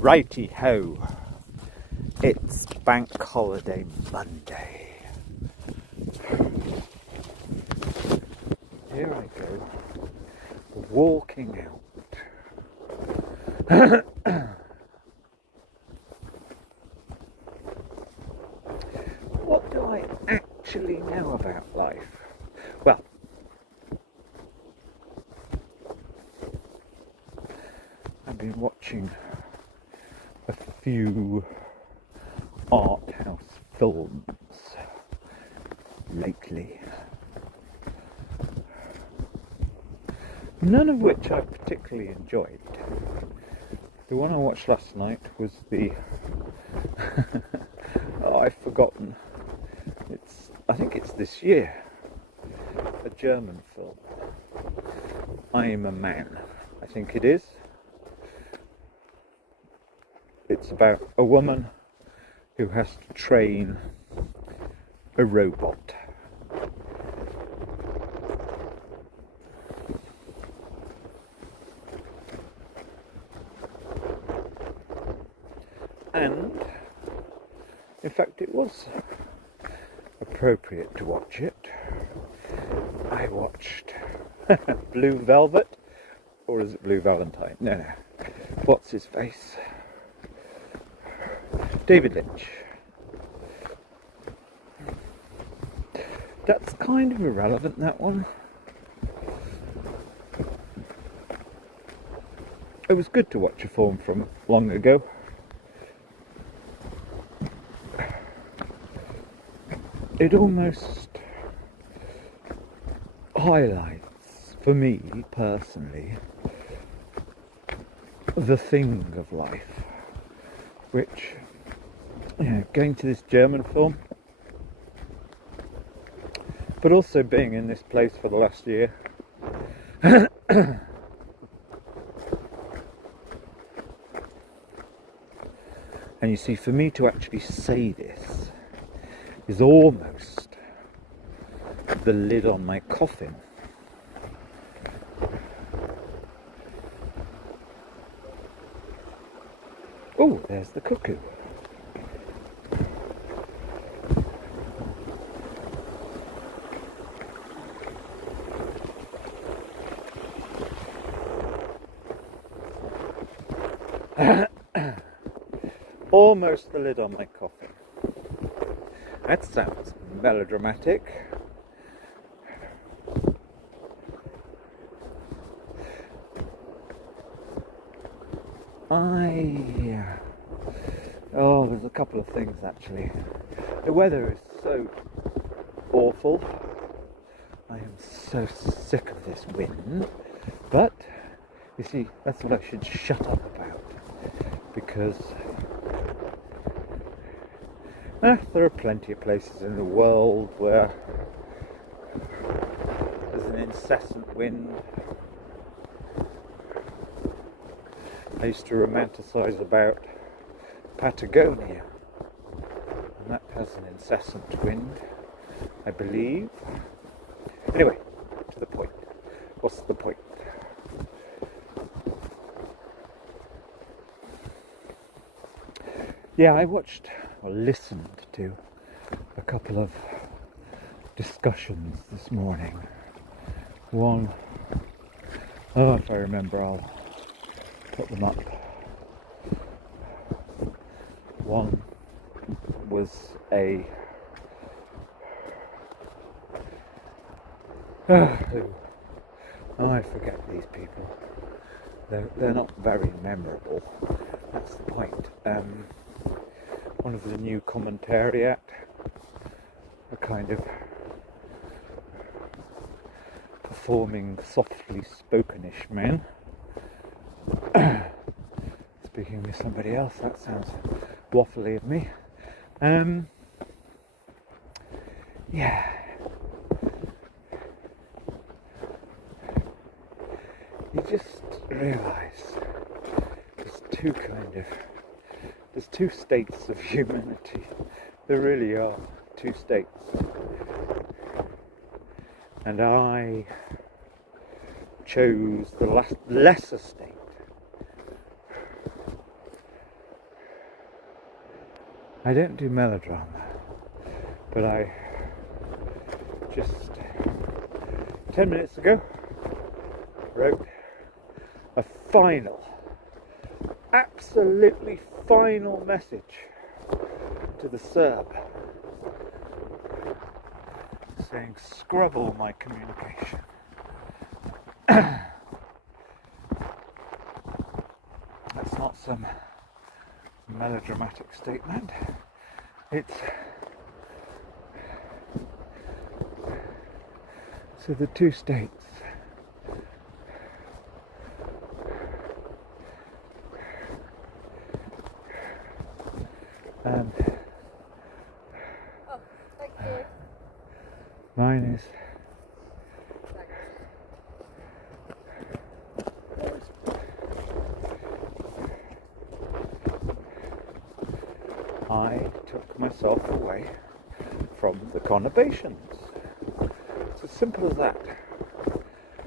Righty ho, it's Bank Holiday Monday. Here I go, walking out. What do I actually know about life? Well, I've been watching a few art house films lately, none of which I particularly enjoyed. The one I watched last night was the I've forgotten. I think it's this year. A German film. I'm a Man. I think it is. It's about a woman who has to train a robot. And in fact it was appropriate to watch it. I watched Blue Velvet, or is it Blue Valentine? No. What's his face? David Lynch. That's kind of irrelevant, that one. It was good to watch a film from long ago. It almost highlights, for me personally, the thing of life, which, going to this German film, but also being in this place for the last year, and you see, for me to actually say this is almost the lid on my coffin. Oh, there's the cuckoo. Almost the lid on my coffin. That sounds melodramatic. There's a couple of things actually. The weather is so awful. I am so sick of this wind. But, you see, that's what I should shut up about. Because there are plenty of places in the world where there's an incessant wind. I used to romanticize about Patagonia, and that has an incessant wind, I believe. Anyway, to the point. What's the point? Yeah, I watched or listened to a couple of discussions this morning. One, if I remember, I'll put them up. One was I forget these people. They're not very memorable. That's the point. One of the new commentariat, a kind of performing softly spokenish man, speaking with somebody else. That sounds waffly of me. You just realise there's two states of humanity. There really are two states. And I chose the lesser state. I don't do melodrama, but I just 10 minutes ago wrote a final, absolutely final message to the Serb saying scrub all my communication. That's not some melodramatic statement. It's so the two states and thank you. Mine is I took myself away from the conurbations. It's as simple as that.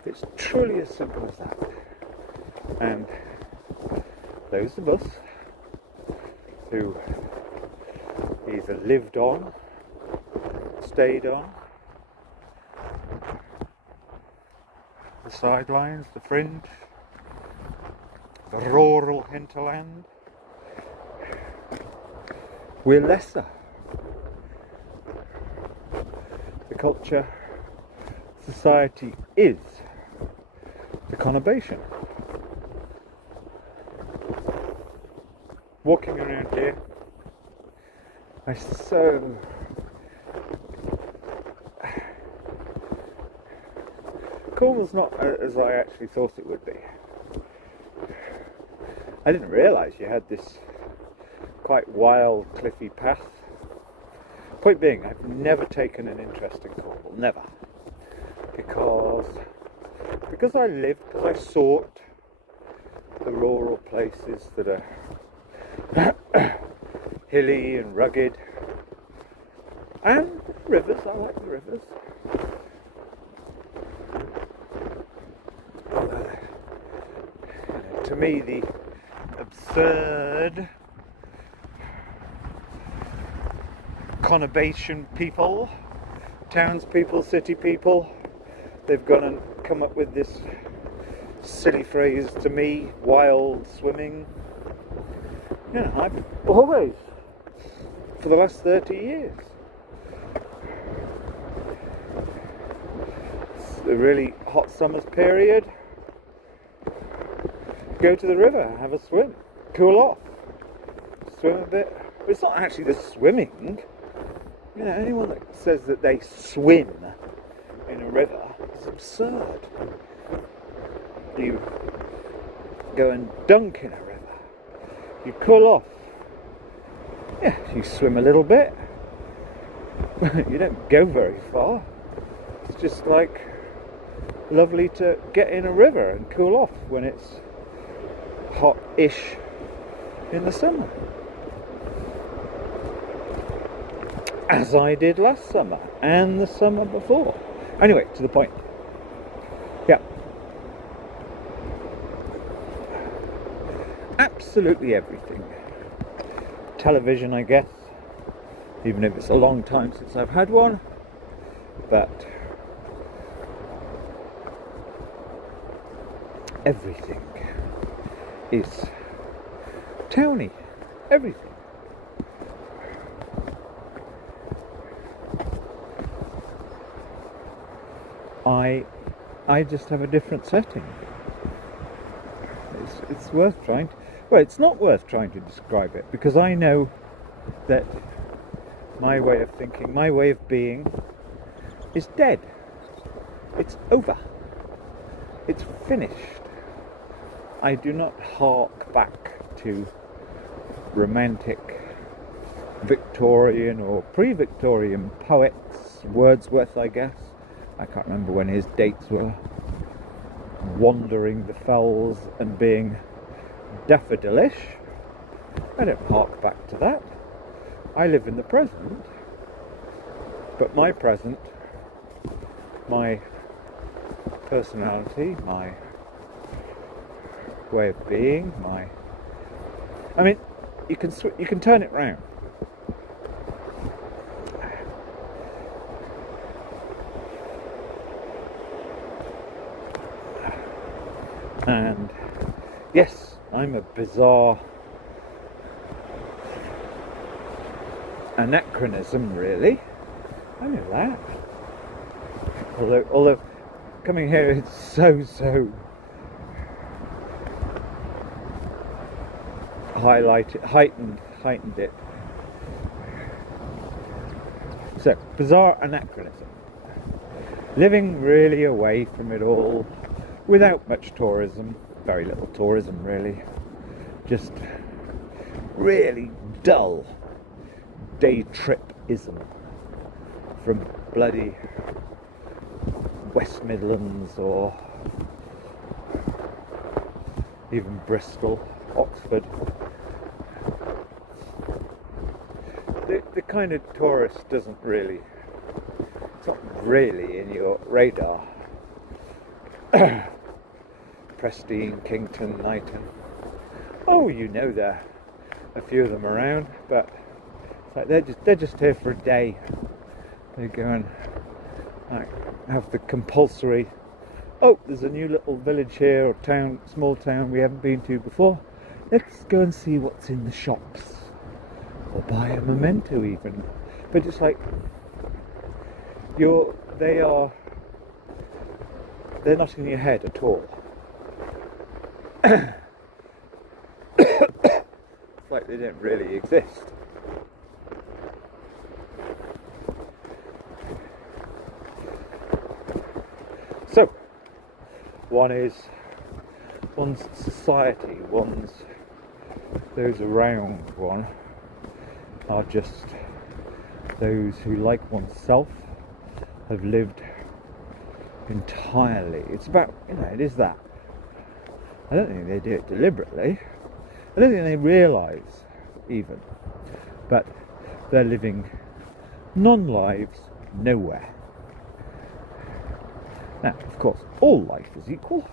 It's truly as simple as that. And those of us who either lived on, stayed on, the sidelines, the fringe, the rural hinterland, we're lesser. The culture, society is the conurbation. Walking around here, Cornwall's not as I actually thought it would be. I didn't realise you had this quite wild, cliffy path. Point being, I've never taken an interest in Cornwall, never. Because I lived, because I sought the rural places that are hilly and rugged. And rivers, I like the rivers. To me, the absurd conurbation people, townspeople, city people, they've gone and come up with this silly phrase to me, wild swimming. You know, I've always, for the last 30 years, it's a really hot summer's period, go to the river, have a swim, cool off, swim a bit. But it's not actually the swimming. You know, anyone that says that they swim in a river is absurd. You go and dunk in a river. You cool off. Yeah, you swim a little bit. You don't go very far. It's just like lovely to get in a river and cool off when it's hot-ish in the summer. As I did last summer and the summer before. Anyway, to the point. Yeah. Absolutely everything. Television, I guess. Even if it's a long time since I've had one. But everything is towny. Everything. I just have a different setting. It's worth trying to, well, it's not worth trying to describe it, because I know that my way of thinking, my way of being is dead. It's over. It's finished. I do not hark back to romantic Victorian or pre-Victorian poets. Wordsworth, I guess. I can't remember when his dates were. Wandering the fells and being daffodilish. I don't hark back to that. I live in the present. But my present, my personality, my way of being, I mean, you can turn it round. And yes, I'm a bizarre anachronism, really. I know that. Although coming here, it's so heightened it. So, bizarre anachronism. Living really away from it all, without much tourism, very little tourism really, just really dull day trip-ism from bloody West Midlands or even Bristol, Oxford. The kind of tourist doesn't really, it's not really in your radar. Prestine, Kington, Knighton. Oh, you know there are a few of them around, but it's like they're just here for a day. They go and like have the compulsory. Oh, there's a new little village here or town, small town we haven't been to before. Let's go and see what's in the shops, or buy a memento even. But it's like they're not in your head at all. It's like they don't really exist. So, one's society, those around one are just those who, like oneself, have lived entirely. It's about, it is that. I don't think they do it deliberately. I don't think they realise even. But they're living non-lives nowhere. Now, of course, all life is equal,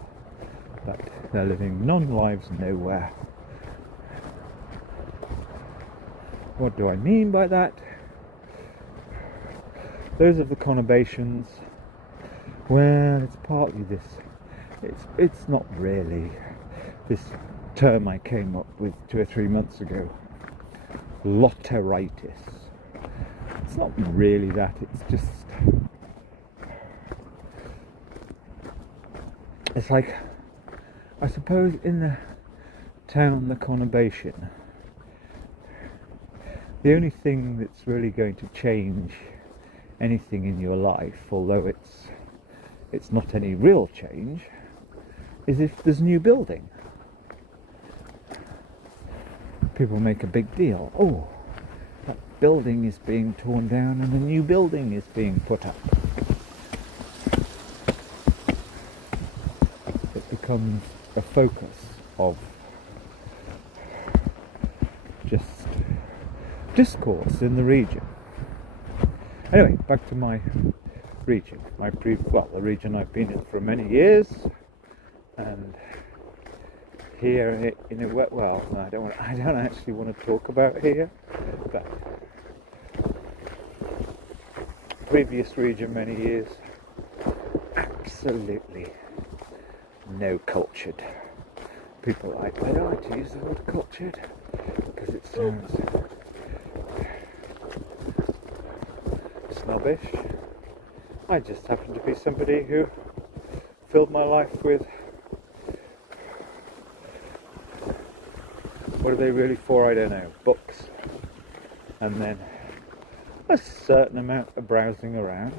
but they're living non-lives nowhere. What do I mean by that? Those are the connotations. Well, it's partly this. It's not really this term I came up with 2 or 3 months ago. Lotteritis. It's not really that. It's just. It's like, I suppose in the town, the conurbation, the only thing that's really going to change anything in your life, although it's not any real change, is if there's a new building. People make a big deal. Oh, that building is being torn down and a new building is being put up. It becomes a focus of just discourse in the region. Anyway, back to my region. The region I've been in for many years, and here, I don't actually want to talk about here, but previous region many years, absolutely no cultured people. I don't like to use the word cultured because it sounds snobbish. I just happen to be somebody who filled my life with, what are they really for, I don't know, books, and then a certain amount of browsing around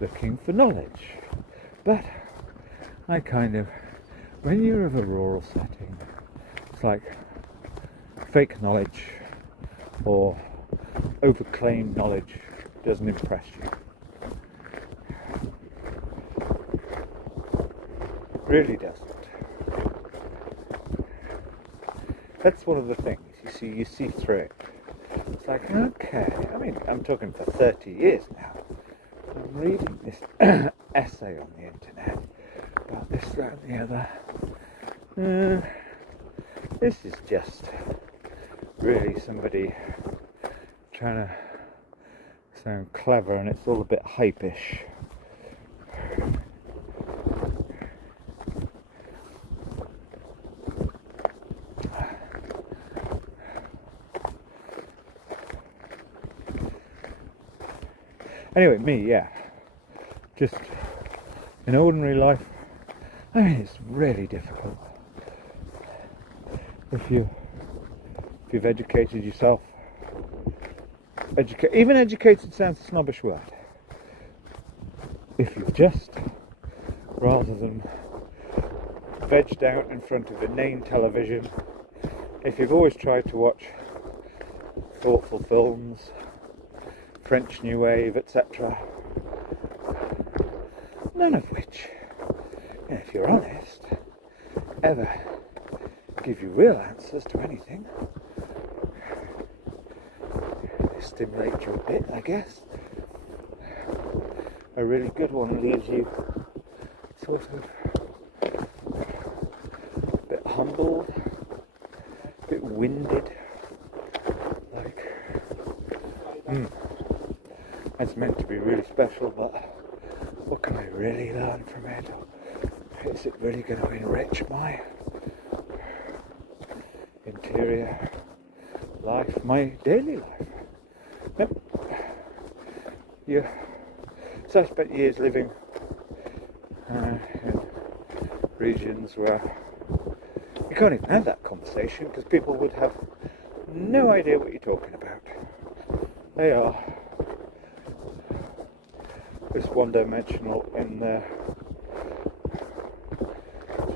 looking for knowledge. But I when you're of a rural setting, it's like fake knowledge or overclaimed knowledge doesn't impress you. Really doesn't. That's one of the things you see through it. It's like, okay, I'm talking for 30 years now. I'm reading this essay on the internet about this, that and the other. This is just really somebody trying to sound clever, and it's all a bit hype-ish. Anyway, me, yeah. Just in ordinary life, I mean, it's really difficult. If you've educated yourself, even educated sounds a snobbish word. If you've just, rather than vegged out in front of inane television, if you've always tried to watch thoughtful films, French New Wave, etc., none of which, if you're honest, ever give you real answers to anything. They stimulate you a bit, I guess. A really good one leaves you sort of a bit humbled, a bit winded, like, it's meant to be really special, but what can I really learn from it? Is it really going to enrich my interior life, my daily life? Nope. So I spent years living in regions where you can't even have that conversation because people would have no idea what you're talking about. They are just one-dimensional in their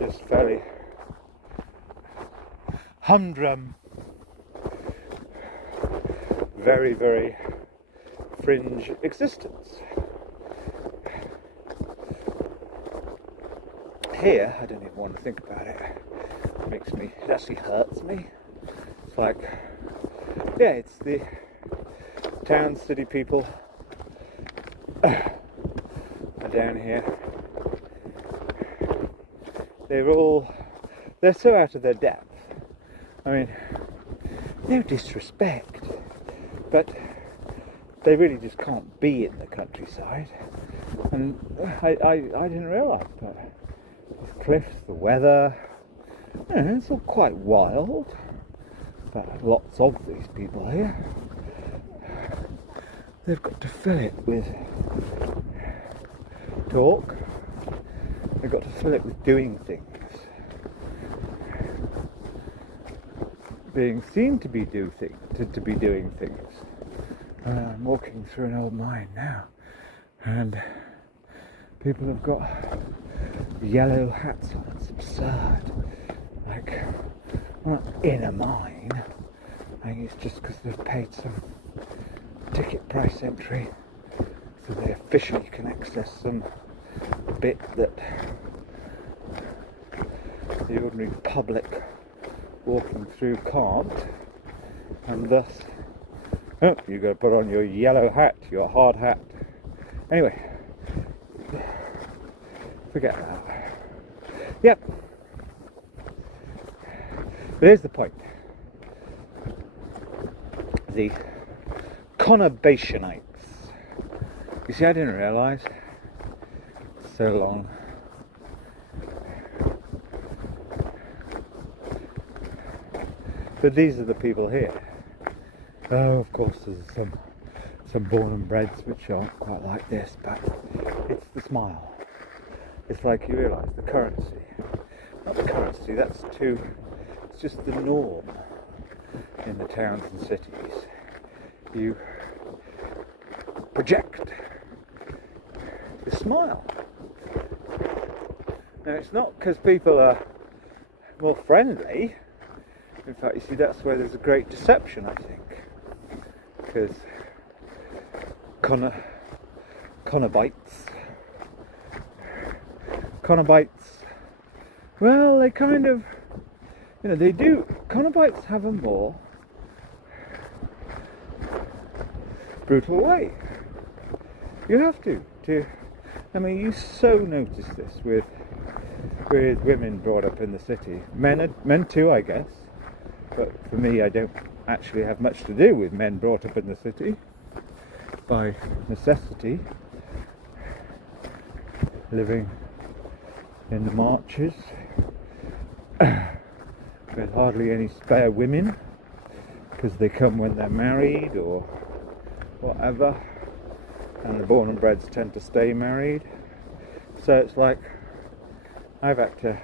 just fairly humdrum, very, very fringe existence. Here, I don't even want to think about it. It actually hurts me. It's like, yeah, it's the town, city people are down here. They're so out of their depth. I mean, no disrespect, but they really just can't be in the countryside. And I didn't realise that. The cliffs, the weather, it's all quite wild, but lots of these people here, they've got to fill it with talk, they've got to fill it with doing things, being seen to be doing things. I'm walking through an old mine now, and people have got yellow hats on. It's absurd. Like, we're not in a mine. I think it's just because they've paid some ticket price entry, so they officially can access some bit that the ordinary public walking through can't, and thus, you've got to put on your yellow hat, your hard hat. Anyway, forget that. Yep. But here's the point. The conurbationites. You see, I didn't realise so long. But these are the people here. Oh, of course, there's some born and breds which aren't quite like this, but it's the smile. It's like you realise the currency. Not the currency, it's just the norm in the towns and cities. You project the smile. Now, it's not because people are more friendly. In fact, you see, that's where there's a great deception, I think. Because Conobites, well, they kind of, they do. Conobites have a more brutal way. You have to. I mean, you so notice this with women brought up in the city. Men too, I guess. But for me, I don't actually have much to do with men brought up in the city by necessity, living in the marches with hardly any spare women because they come when they're married or whatever. and the born and breds tend to stay married. So it's like I've had to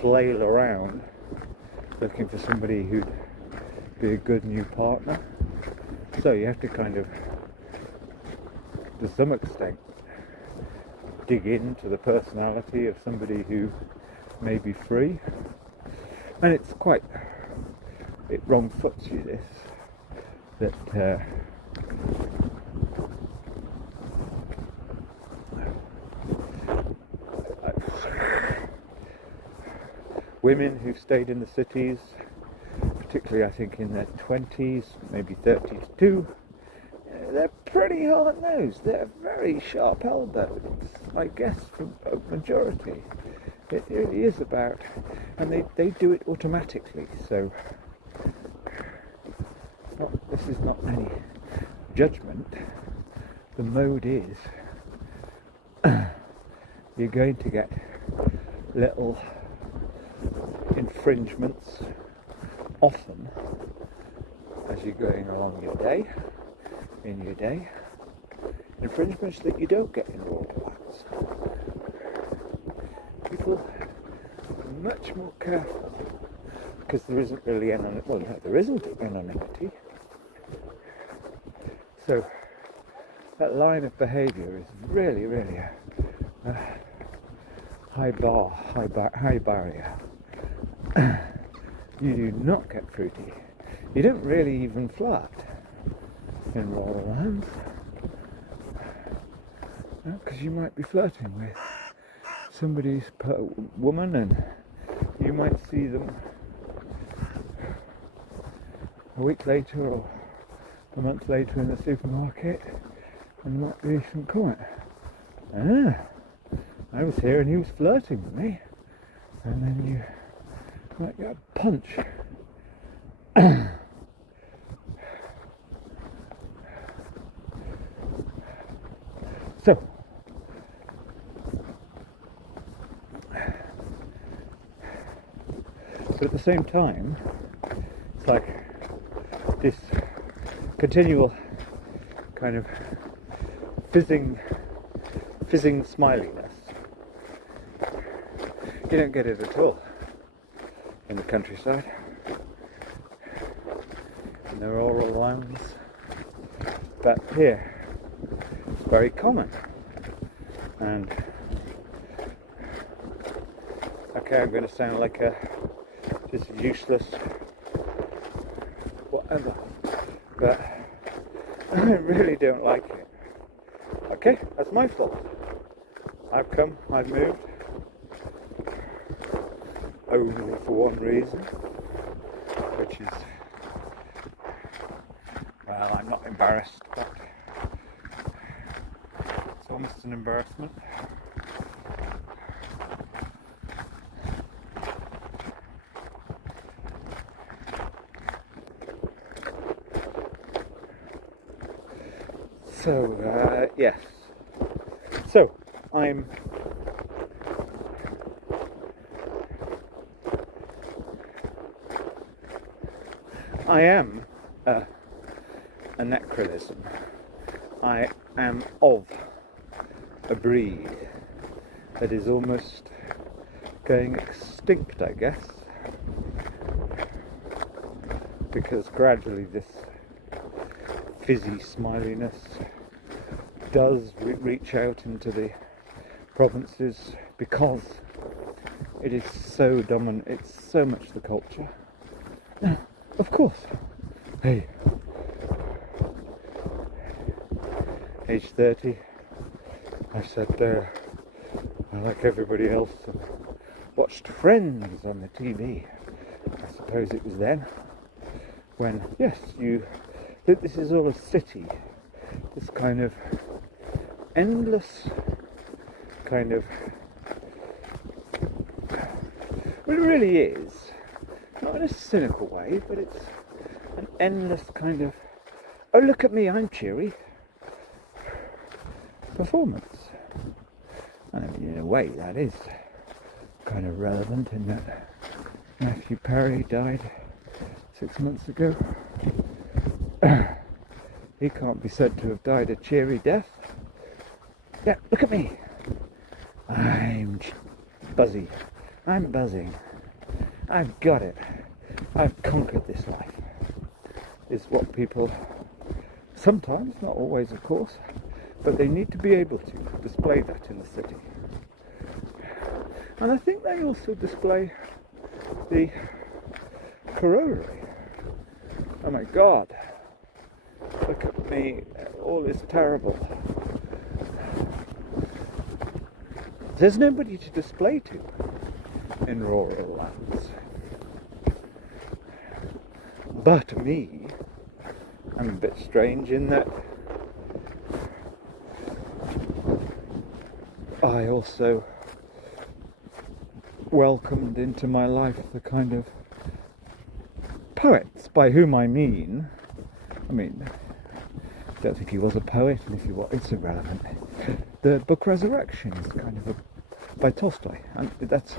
flail around looking for somebody who'd be a good new partner. So you have to kind of, to some extent, dig into the personality of somebody who may be free. And it's quite, it wrong foots you this, that women who've stayed in the cities, particularly I think in their 20s, maybe 32, they're pretty hard-nosed. They're very sharp elbows, I guess, for a majority. It really is about, and they do it automatically, so this is not any judgment. The mode is you're going to get little infringements often as you're going along in your day, infringements that you don't get in rural lands. People are much more careful because there isn't really there isn't anonymity. So that line of behaviour is really, really a high barrier. You do not get fruity. You don't really even flirt in rural lands, because you might be flirting with somebody's woman, and you might see them a week later or a month later in the supermarket, and there might be some comment. I was here and he was flirting with me, and then you might get a punch. So but at the same time, it's like this continual kind of fizzing smiliness. You don't get it at all in the countryside, in the rural lands, but here it's very common. And okay, I'm going to sound like a just useless whatever, but I really don't like it. Okay, that's my fault. I've come, I've moved, only for one reason, which is, well, I'm not embarrassed, but it's almost an embarrassment. So, yes. So, I am a anachronism. I am of a breed that is almost going extinct, I guess, because gradually this fizzy smiliness does reach out into the provinces, because it is so dominant, it's so much the culture. Now, of course, hey, age 30, I sat there, like everybody else, and watched Friends on the TV. I suppose it was then, when, yes, this is all a city, this kind of endless kind of, well, it really is, not in a cynical way, but it's an endless kind of, oh, look at me, I'm cheery performance. I mean, in a way that is kind of relevant, in that Matthew Perry died 6 months ago. he can't be said to have died a cheery death. Yeah, look at me. I'm buzzy. I'm buzzing. I've got it. I've conquered this life. Is what people sometimes, not always of course, but they need to be able to display that in the city. And I think they also display the corollary. Oh my God, look at me, all is terrible. There's nobody to display to in rural lands. But me, I'm a bit strange in that I also welcomed into my life the kind of poets, by whom I mean, I don't think he was a poet, and if he was, it's irrelevant. The book Resurrection is kind of by Tolstoy, and that's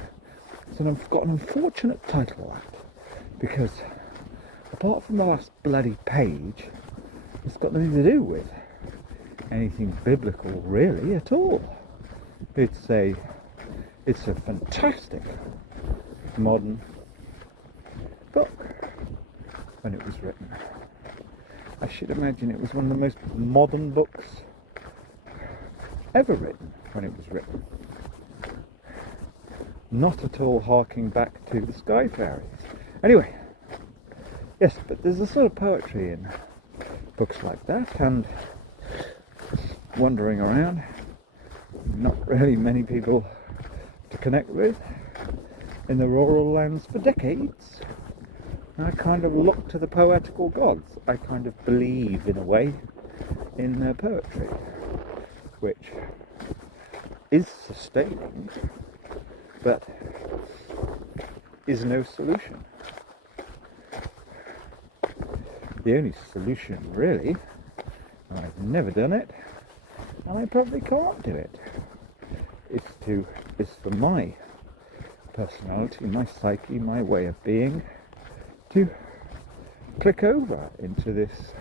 got an unfortunate title, that, because apart from the last bloody page, it's got nothing to do with anything biblical really at all. It's a fantastic modern book when it was written. I should imagine it was one of the most modern books ever written when it was written. Not at all harking back to the Sky Fairies. Anyway, yes, but there's a sort of poetry in books like that, and wandering around, not really many people to connect with in the rural lands for decades. And I kind of look to the poetical gods. I kind of believe, in a way, in their poetry, which is sustaining, but is no solution. The only solution, really, and I've never done it, and I probably can't do it, is for my personality, my psyche, my way of being, to click over into this.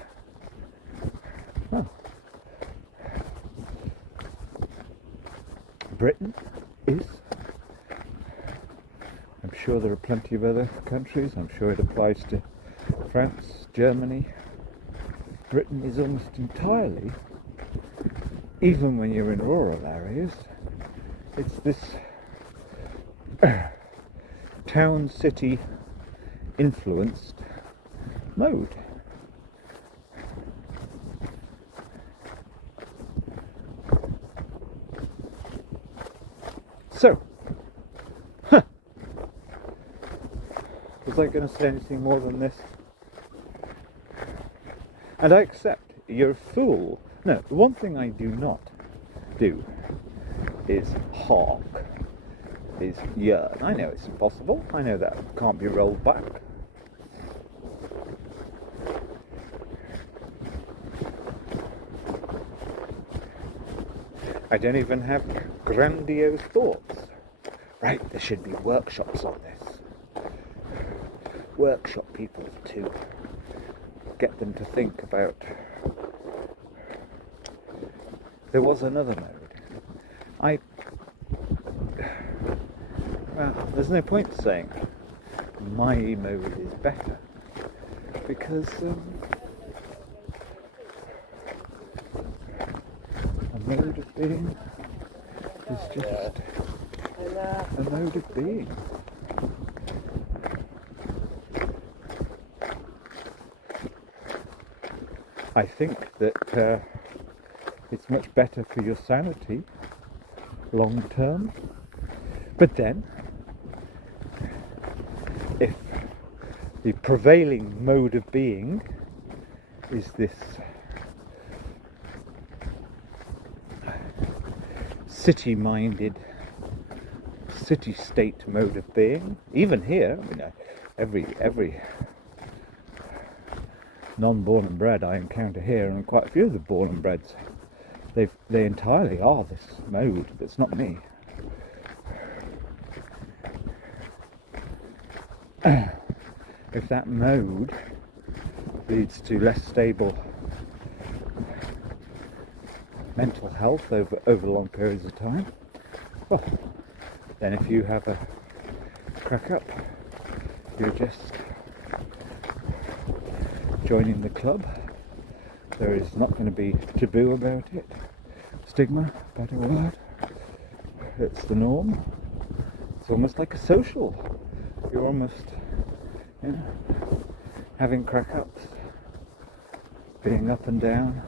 Oh. Britain is. I'm sure there are plenty of other countries. I'm sure it applies to France, Germany. Britain is almost entirely, even when you're in rural areas, it's this town city influenced mode. So, was I going to say anything more than this? And I accept you're a fool. No, the one thing I do not do is hark, is yearn. I know it's impossible. I know that can't be rolled back. I don't even have grandiose thoughts. Right, there should be workshops on this. Workshop people to get them to think about. There was another mode. There's no point saying my mode is better, because a mode of being is just a mode of being. I think that it's much better for your sanity long term, but then if the prevailing mode of being is this city-minded, city-state mode of being, even here, every non-born and bred I encounter here, and quite a few of the born and breds, they entirely are this mode. That's not me. If that mode leads to less stable mental health over long periods of time, well, then if you have a crack up, you're just joining the club. There is not going to be taboo about it. Stigma, better word. It's the norm. It's almost like a social. You're almost, having crack ups, being up and down.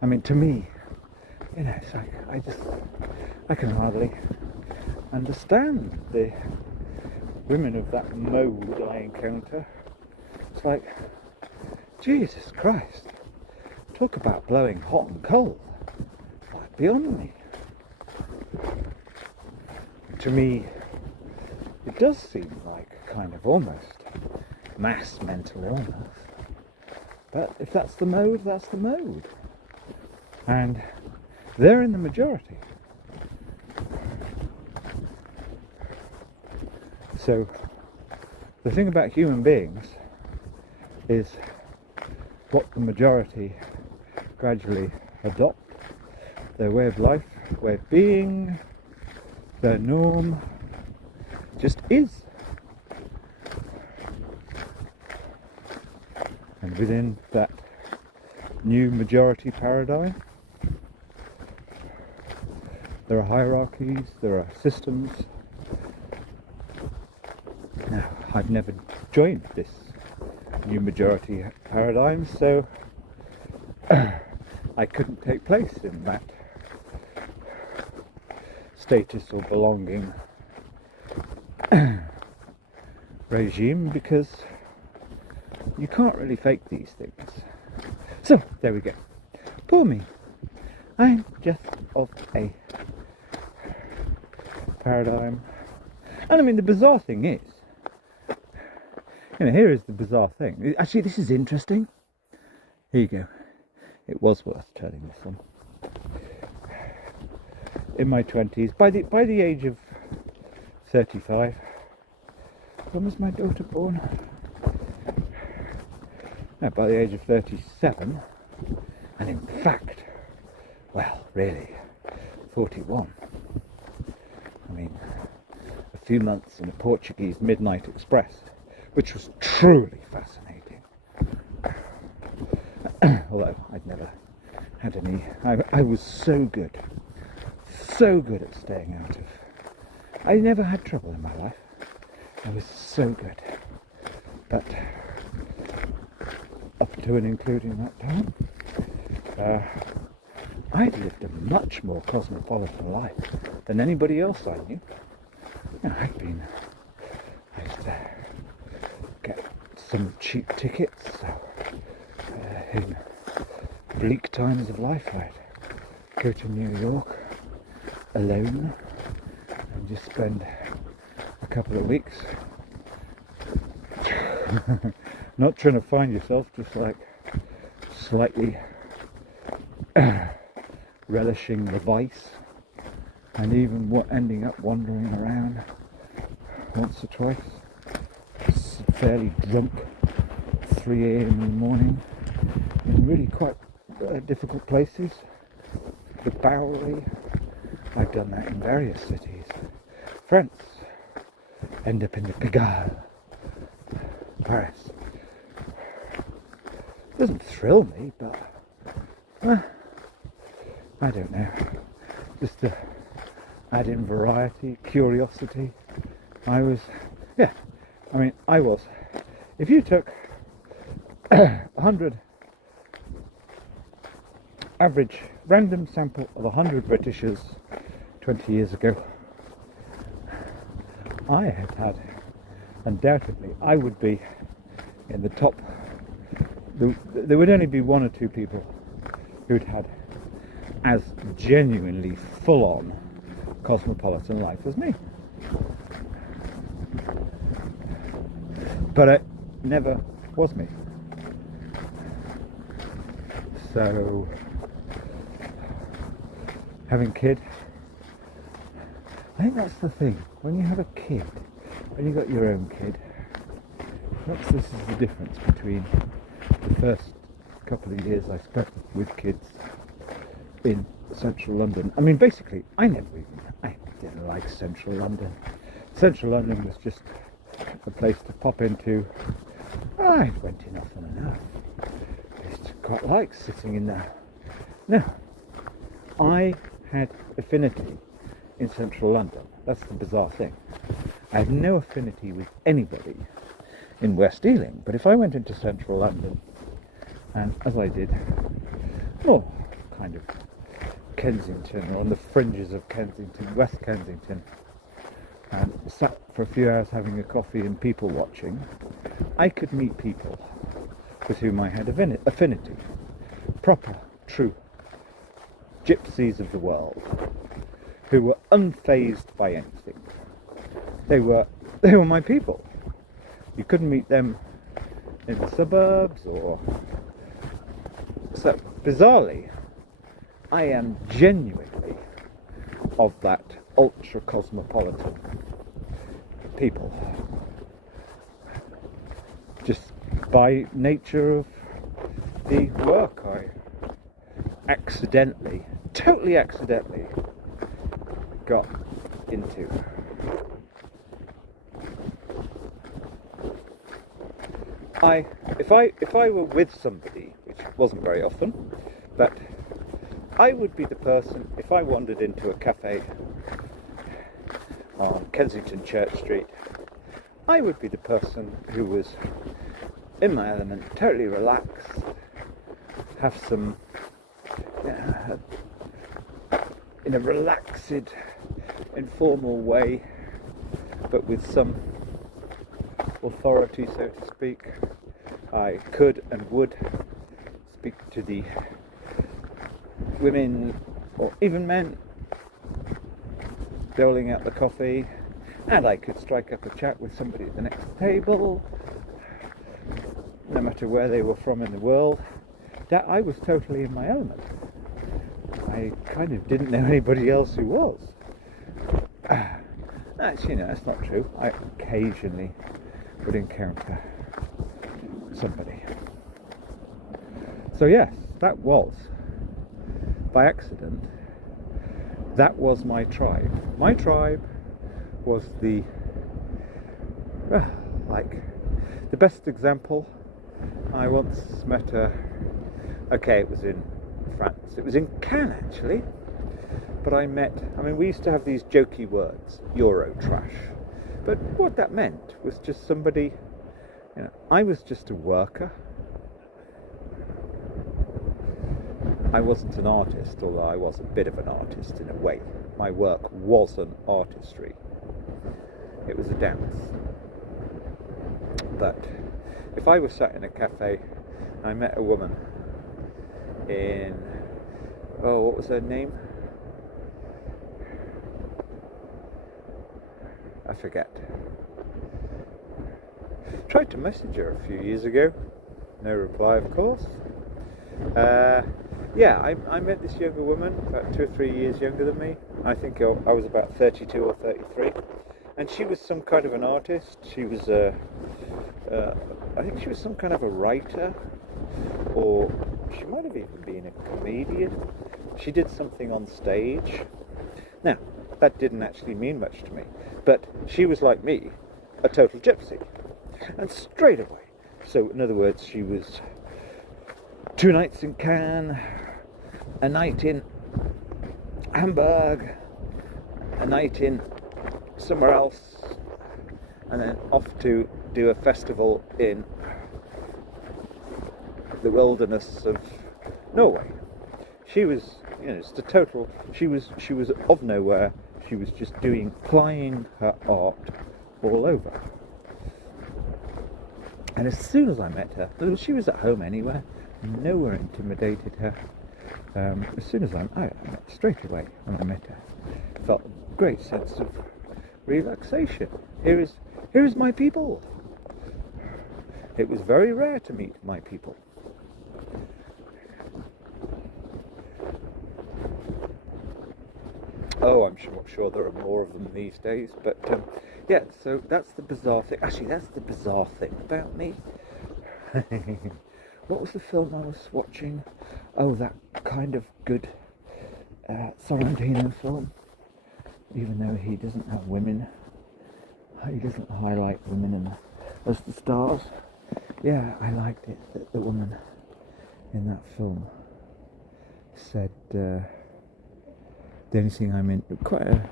I mean, to me, it's like I can hardly understand the women of that mode I encounter. It's like, Jesus Christ, talk about blowing hot and cold. It's like beyond me. To me, it does seem like kind of almost mass mental illness. But if that's the mode, that's the mode. And they're in the majority. So the thing about human beings is what the majority gradually adopt, their way of life, way of being, their norm, just is. And within that new majority paradigm, there are hierarchies, there are systems. Now, I've never joined this new majority paradigm, so I couldn't take place in that status or belonging regime, because you can't really fake these things. So, there we go. Poor me. I'm just of a paradigm. And I mean, the bizarre thing is, here is the bizarre thing. Actually, this is interesting. Here you go. It was worth turning this on. In my 20s, by the age of 35, when was my daughter born? No, by the age of 37, and in fact, well, really, 41. I mean, a few months in a Portuguese midnight express, which was truly fascinating. Although I'd never had any, I was so good at staying out of, I never had trouble in my life. I was so good. But up to and including that time, I'd lived a much more cosmopolitan life than anybody else I knew. I used to get some cheap tickets in bleak times of life. I'd go to New York alone and just spend a couple of weeks not trying to find yourself, just like slightly relishing the vice, and even ending up wandering around once or twice, fairly drunk, 3 a.m. in the morning, in really quite difficult places. The Bowery, I've done that in various cities. France, end up in the Pigalle, Paris. Doesn't thrill me, but I don't know. Just to add in variety, curiosity. I was. If you took 100 average random sample of 100 Britishers 20 years ago, I have had, undoubtedly, I would be in the top. There would only be one or two people who'd had as genuinely full-on cosmopolitan life as me. But it never was me. So, having kid, I think that's the thing. When you have a kid, when you got your own kid, perhaps this is the difference between the first couple of years I spent with kids in central London. I mean, basically, I didn't like central London. Central London was just a place to pop into. I went in often enough. I used to quite like sitting in there. No, I had affinity in central London. That's the bizarre thing. I had no affinity with anybody in West Ealing, but if I went into central London, and as I did, more kind of Kensington, or on the fringes of Kensington, West Kensington, and sat for a few hours having a coffee and people watching, I could meet people with whom I had affinity. Proper, true gypsies of the world, who were unfazed by anything. They were my people. You couldn't meet them in the suburbs, or so. Bizarrely, I am genuinely of that ultra cosmopolitan people, just by nature of the work I totally accidentally got into. If I were with somebody, which wasn't very often, but I would be the person, if I wandered into a cafe on Kensington Church Street, I would be the person who was in my element, totally relaxed, have some, in a relaxed, informal way, but with some authority, so to speak. I could and would speak to the women, or even men, doling out the coffee, and I could strike up a chat with somebody at the next table, no matter where they were from in the world. That I was totally in my element. I kind of didn't know anybody else who was. Actually, no, that's not true. I occasionally would encounter somebody. So yes, that was, by accident, that was my tribe. My tribe was the best example. I once met it was in France. It was in Cannes, actually. But we used to have these jokey words, Euro trash. But what that meant was just somebody, I was just a worker. I wasn't an artist, although I was a bit of an artist in a way. My work was an artistry. It was a dance. But if I was sat in a cafe and I met a woman in, what was her name? I forget. Tried to message her a few years ago. No reply, of course. I met this younger woman, about 2 or 3 years younger than me. I think I was about 32 or 33. And she was some kind of an artist. She was I think she was some kind of a writer, or she might have even been a comedian. She did something on stage. Now, that didn't actually mean much to me, but she was like me, a total gypsy. And straight away, so in other words, she was 2 nights in Cannes, a night in Hamburg, a night in somewhere else, and then off to do a festival in the wilderness of Norway. She was, just a total. She was of nowhere. She was just plying her art all over. And as soon as I met her, she was at home anywhere. Nowhere intimidated her. As soon as I met straight away when I met her, felt a great sense of relaxation. Here is my people. It was very rare to meet my people. Oh, I'm sure there are more of them these days, but so that's the bizarre thing. Actually, that's the bizarre thing about me. What was the film I was watching? Oh, that kind of good Sorrentino film, even though he doesn't have women, he doesn't highlight women as the stars. Yeah, I liked it that the woman in that film said the only thing I'm in, quite a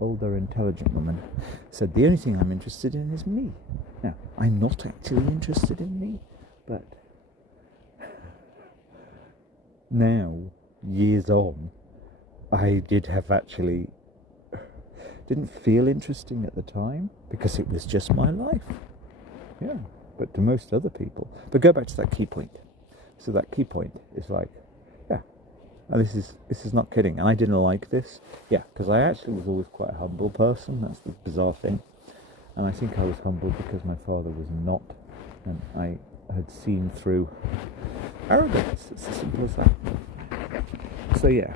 older intelligent woman, said the only thing I'm interested in is me. Now, I'm not actually interested in me, but now, years on, I didn't feel interesting at the time because it was just my life. Yeah, but to most other people. But go back to that key point. So that key point is like, yeah, and this is not kidding. And I didn't like this, yeah, because I actually was always quite a humble person. That's the bizarre thing. And I think I was humble because my father was not, and I had seen through arrogance. It's as simple as that. So yeah,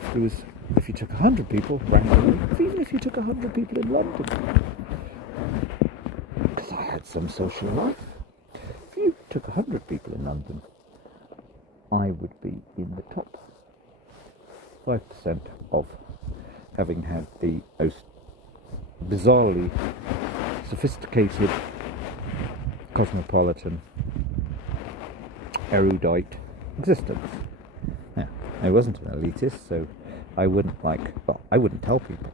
if you took 100 people randomly, even if you took 100 people in London, because I had some social life, if you took 100 people in London, I would be in the top 5% of having had the most bizarrely sophisticated, cosmopolitan, erudite existence. Now, I wasn't an elitist, so I wouldn't tell people.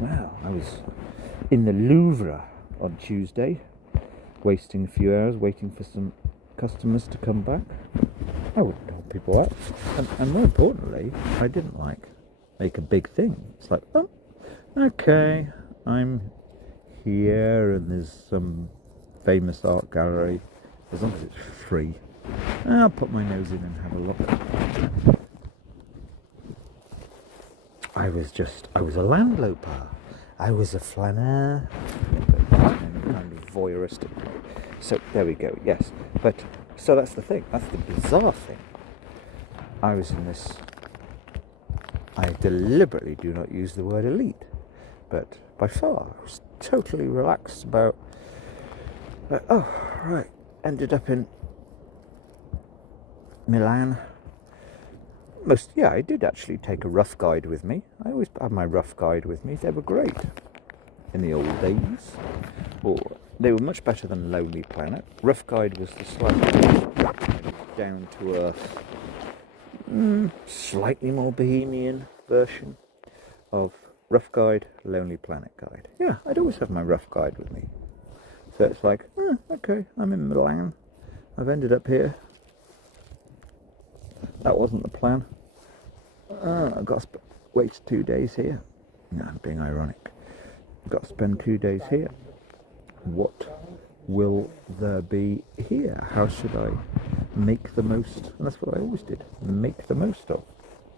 Wow, I was in the Louvre on Tuesday, wasting a few hours waiting for some customers to come back. I wouldn't tell people that. And more importantly, I didn't make a big thing. It's like, oh, okay, I'm here and there's some famous art gallery. As long as it's free, I'll put my nose in and have a look. I was a landloper. I was a flaneur. Kind of voyeuristic. So there we go, yes. But, so that's the thing. That's the bizarre thing. I was in this, I deliberately do not use the word elite, but by far, I was totally relaxed about, oh, right, ended up in Milan. I did actually take a rough guide with me. I always have my rough guide with me. They were great in the old days. They were much better than Lonely Planet. Rough Guide was the slightly down to earth, slightly more bohemian version of Rough Guide, Lonely Planet Guide. Yeah, I'd always have my Rough Guide with me. So it's like, okay, I'm in Milan. I've ended up here. That wasn't the plan. I've got to wait 2 days here. No, I'm being ironic. I've got to spend 2 days here. What will there be here? How should I make the most? And that's what I always did. Make the most of.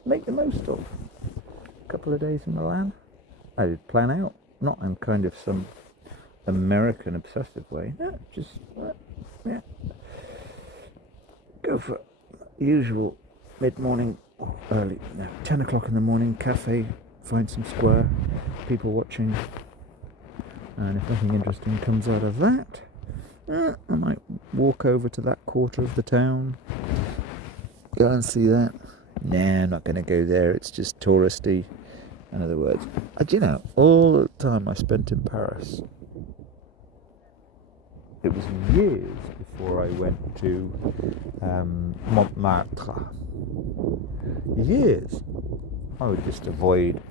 A couple of days in Milan. I did plan out. Not in kind of some American obsessive way. No, just, go for usual mid-morning, early, 10 o'clock in the morning, cafe, find some square, people watching. And if nothing interesting comes out of that, I might walk over to that quarter of the town, go and see that. Nah, I'm not going to go there, it's just touristy. In other words, all the time I spent in Paris, it was years before I went to Montmartre. Years. I would just avoid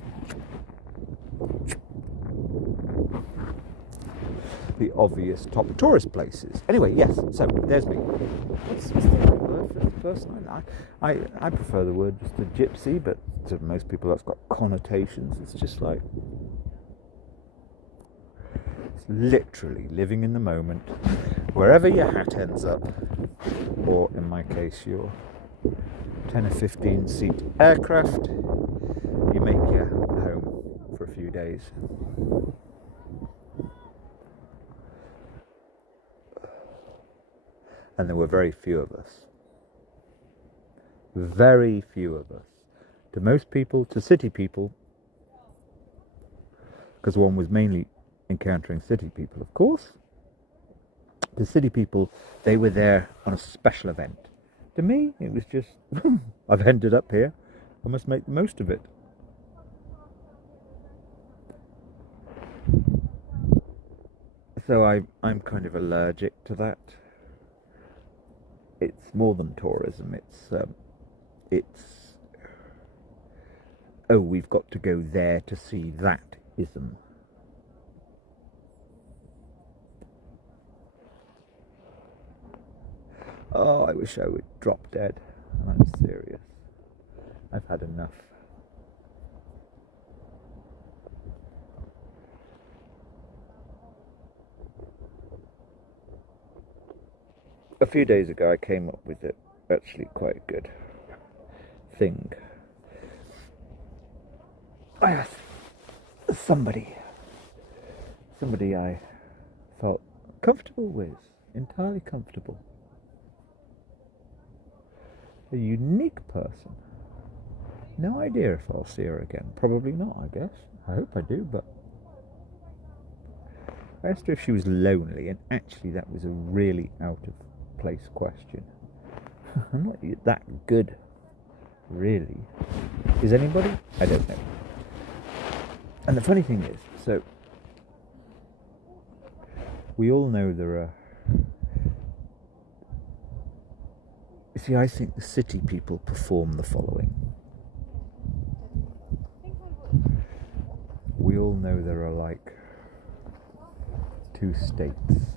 the obvious top tourist places. Anyway, yes, so there's me. What's the right word for this person? I prefer the word just a gypsy, but to most people that's got connotations. It's just like, it's literally living in the moment. Wherever your hat ends up, or in my case, your 10 or 15 seat aircraft, you make your home for a few days. And there were very few of us. Very few of us. To most people, to city people, because one was mainly encountering city people, of course. The city people, they were there on a special event. To me, it was just, I've ended up here. I must make the most of it. So I'm kind of allergic to that. It's more than tourism. It's oh, we've got to go there to see that ism. Oh, I wish I would drop dead. I'm serious. I've had enough. A few days ago I came up with it actually quite good thing. I asked somebody I felt comfortable with, entirely comfortable, a unique person. No idea if I'll see her again. Probably not, I guess. I hope I do, but I asked her if she was lonely, and actually that was a really out of place question. I'm not that good, really. Is anybody? I don't know. And the funny thing is, so we all know there are. You see, I think the city people perform the following. We all know there are like two states: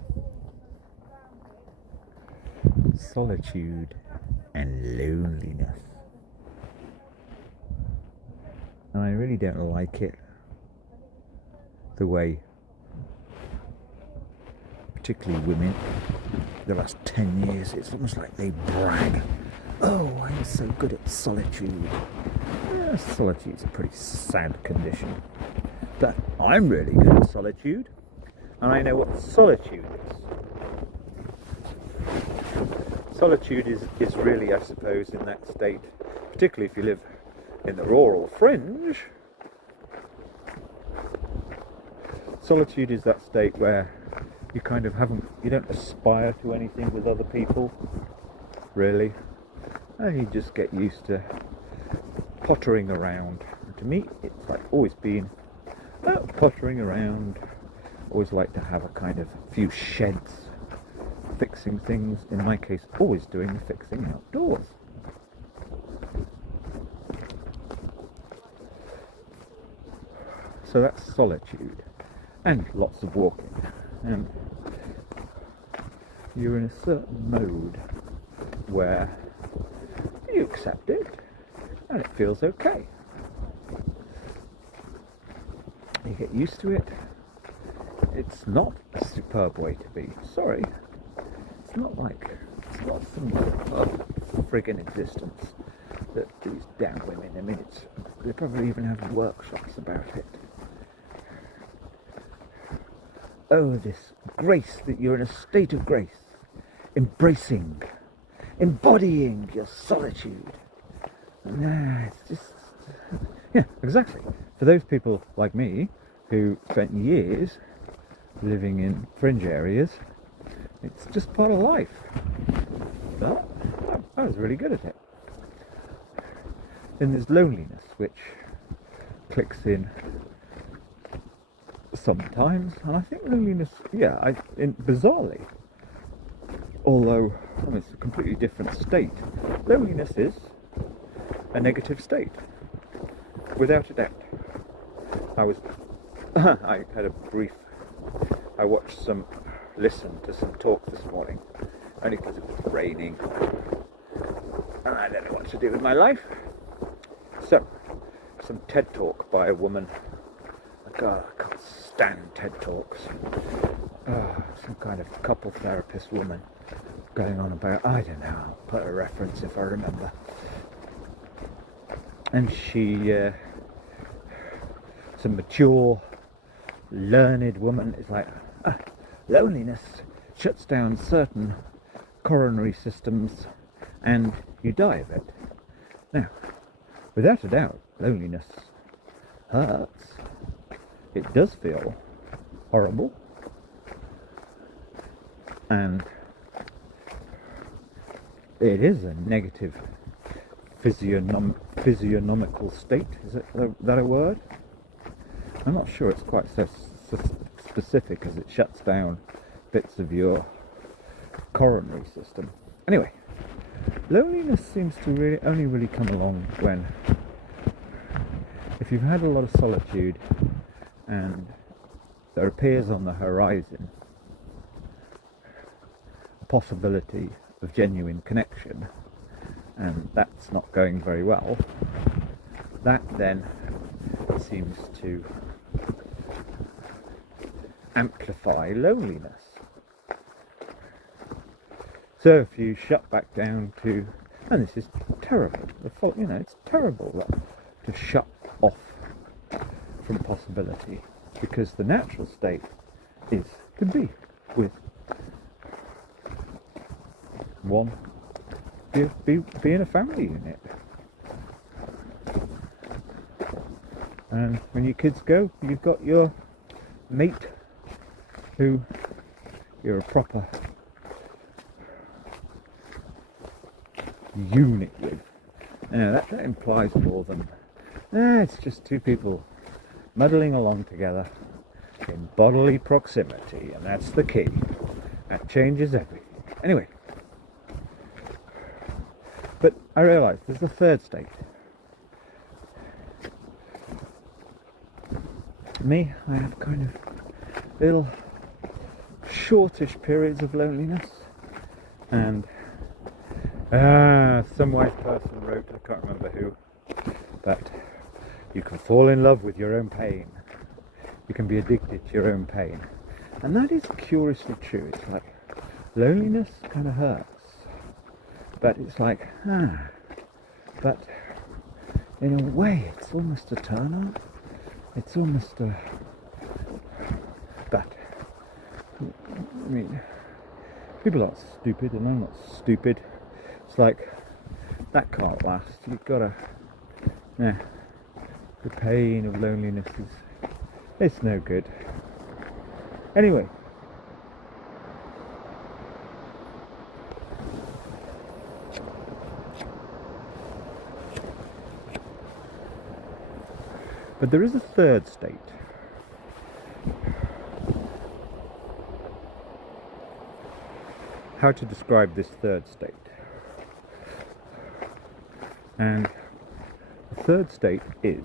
solitude and loneliness. And I really don't like it, the way, particularly women, the last 10 years, it's almost like they brag. Oh, I'm so good at solitude. Yeah, solitude's a pretty sad condition. But I'm really good at solitude, and I know what solitude is. Solitude is really, I suppose, in that state, particularly if you live in the rural fringe. Solitude is that state where you kind of you don't aspire to anything with other people, really. And you just get used to pottering around. And to me, it's like always been pottering around. Always like to have a kind of few sheds, fixing things. In my case, always doing the fixing outdoors. So that's solitude, and lots of walking. And you're in a certain mode where you accept it and it feels okay. You get used to it. It's not a superb way to be. Sorry. It's not some friggin' existence that these damn women, I mean, they probably even have workshops about it. Oh, this grace, that you're in a state of grace, embracing, embodying your solitude. Nah, it's just, yeah, exactly. For those people like me who spent years living in fringe areas, it's just part of life. But I was really good at it. Then there's loneliness, which clicks in sometimes, and I think loneliness, bizarrely, although it's a completely different state, loneliness is a negative state, without a doubt. I listened to some talk this morning, only because it was raining, and I don't know what to do with my life. So, some TED talk by a woman. God, I can't stand TED Talks. Some kind of couple therapist woman going on about, I don't know, I'll put a reference if I remember. And she, some mature, learned woman is like, loneliness shuts down certain coronary systems and you die of it. Now, without a doubt, loneliness hurts. It does feel horrible, and it is a negative physiognomical state. Is that a word? I'm not sure it's quite so specific, as it shuts down bits of your coronary system. Anyway, loneliness seems to only really come along when, if you've had a lot of solitude and there appears on the horizon a possibility of genuine connection, and that's not going very well, that then seems to amplify loneliness. So if you shut back down to, and this is terrible, it's terrible to shut off from possibility, because the natural state is to be with one, be in a family unit. And when your kids go, you've got your mate who you're a proper unit with. Now that implies more than it's just two people muddling along together in bodily proximity, and that's the key. That changes everything. Anyway, but I realise there's a third state. Me, I have kind of little shortish periods of loneliness, and some wise person wrote, I can't remember who, but you can fall in love with your own pain. You can be addicted to your own pain. And that is curiously true. It's like loneliness kind of hurts, but it's like, but in a way it's almost a turn on. It's almost a, but I mean, people aren't stupid, and I'm not stupid. It's like, that can't last. You've got to, the pain of loneliness it's no good. Anyway, but there is a third state. How to describe this third state? And the third state is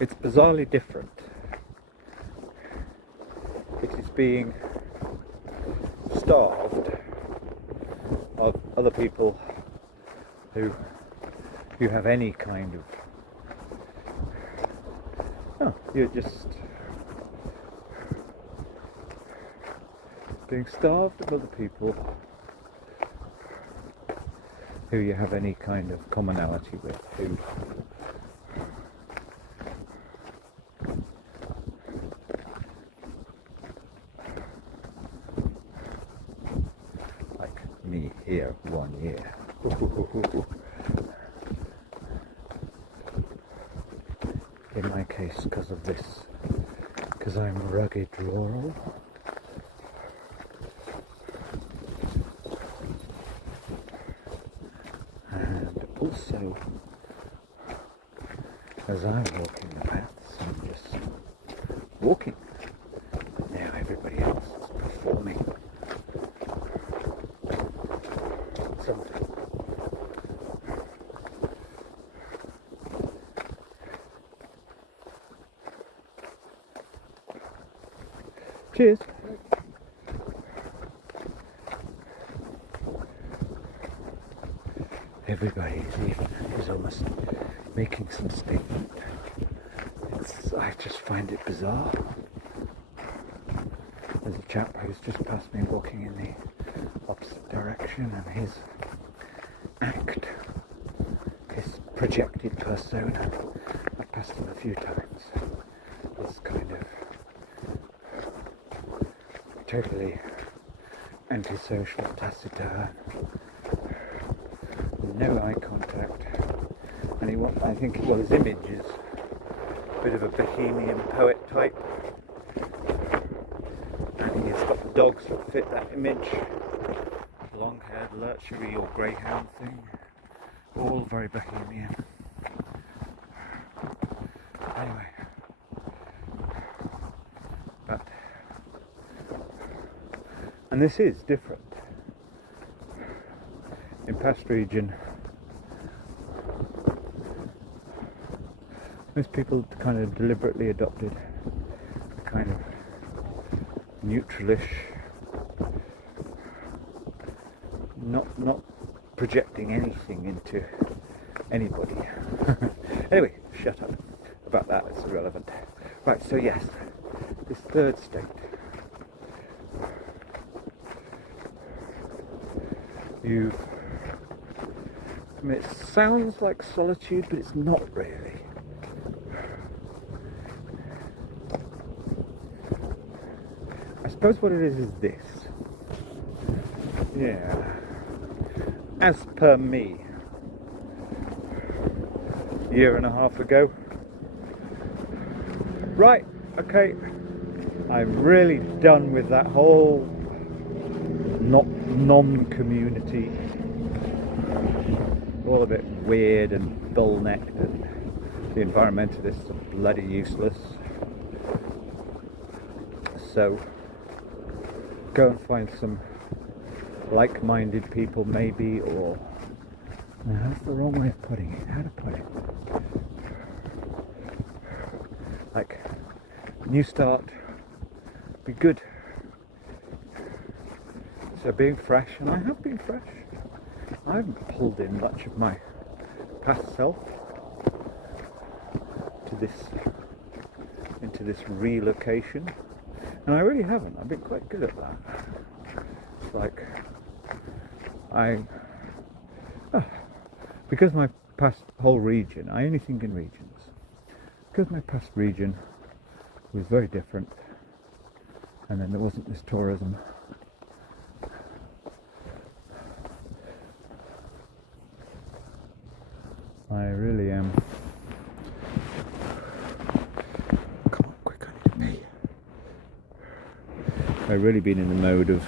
it's bizarrely different. It is being starved of other people who have any kind of, you're just being starved of other people who you have any kind of commonality with, who like me here 1 year. In my case, because I'm rugged rural. And also, as I'm walking the paths, I'm just walking. Now everybody else is performing something. Cheers. Everybody is almost making some statement. I just find it bizarre. There's a chap who's just passed me walking in the opposite direction, and his act, his projected persona, I've passed him a few times, is kind of totally antisocial, taciturn, no eye contact, and I think his image is a bit of a bohemian poet type, and he has got dogs that fit that image. Long-haired lurchery or greyhound thing. All very bohemian. Anyway. And this is different. In past region, most people kind of deliberately adopted a kind of neutralish, not projecting anything into anybody. Anyway, shut up about that, it's irrelevant. Right, so yes, this third state. I mean, it sounds like solitude, but it's not really. I suppose what it is this. Yeah. As per me, a year and a half ago. Right, okay. I'm really done with that whole non-community, all a bit weird and bull-necked, and the environmentalists are bloody useless. So go and find some like-minded people maybe, or no, that's the wrong way of putting it. How to put it? Like, new start, be good. So being fresh, and I have been fresh. I haven't pulled in much of my past self into this relocation, and I really haven't. I've been quite good at that. It's like because my past whole region, I only think in regions. Because my past region was very different, and then there wasn't this tourism. I really am. Come on, quick, I need to pee. I've really been in the mode of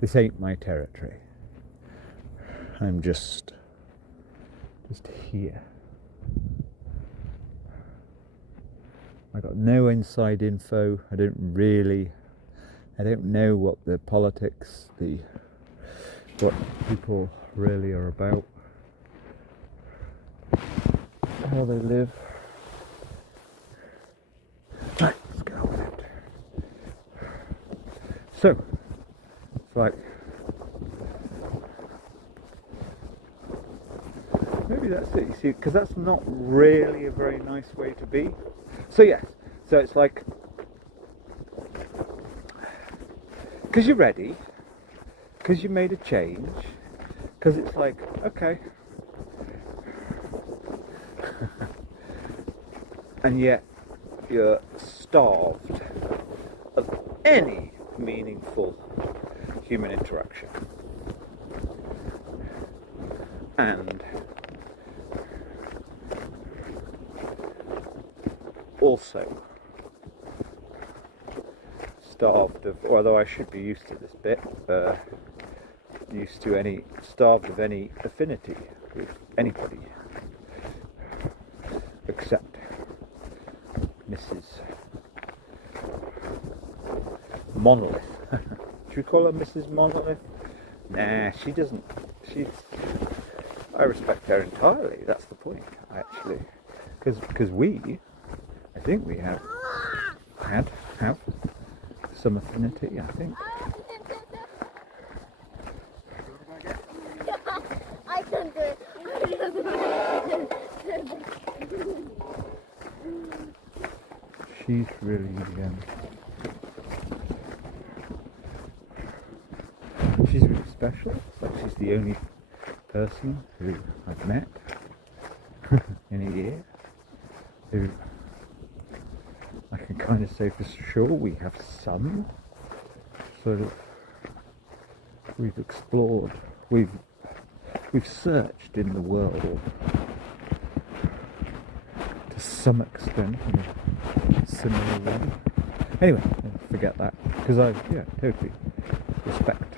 this ain't my territory. I'm just here. I got no inside info. I don't know what the politics, what people really are about, how they live. Right, let's get on with it. So, it's like, maybe that's it, you see, because that's not really a very nice way to be. So yes, so it's like, because you're ready, because you made a change, because it's like, okay, and yet you're starved of any meaningful human interaction, and also starved of, although I should be used to this bit, starved of any affinity with anybody except Mrs. Monolith. Should we call her Mrs. Monolith? Nah, she doesn't. I respect her entirely. That's the point, actually, because I think we have some affinity, I think. I can do it. She's really she's really special. It's like she's the only person who I've met in a year who I can kind of say for sure we have some sort of, we've explored, we've searched in the world to some extent in a similar way. Anyway, forget that, because I totally respect.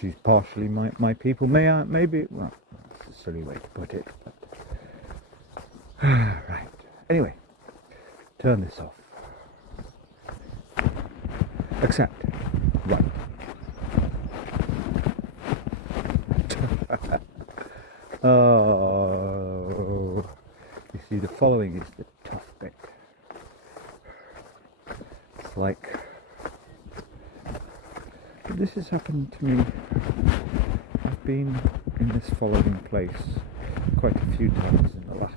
She's partially my people. Maybe, well, that's a silly way to put it, but right. Anyway, turn this off. Accept. Right. Oh, you see, the following is the tough bit. It's like, this has happened to me. I've been in this following place quite a few times in the last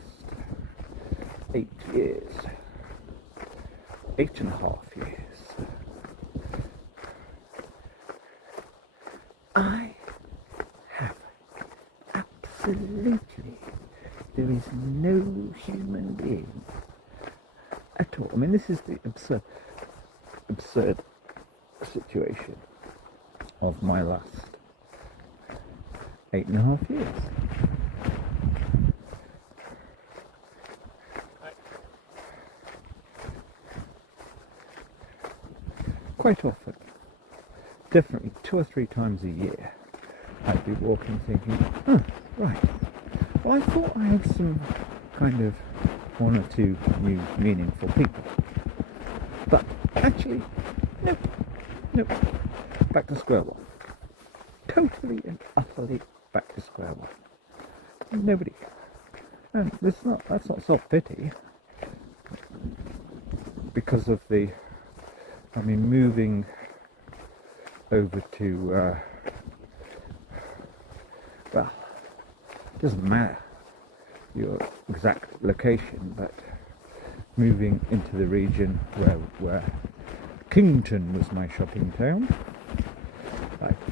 8 years, 8.5 years. I have absolutely, there is no human being at all. I mean, this is the absurd situation of my last 8.5 years. Quite often, definitely 2 or 3 times a year, I'd be walking thinking, oh, right, well, I thought I had some kind of 1 or 2 new meaningful people. But actually, nope, back to square one. Totally and utterly back to square one. Nobody. And that's not self-pity, because of the, I mean, moving over to, well, it doesn't matter your exact location, but moving into the region where Kington was my shopping town.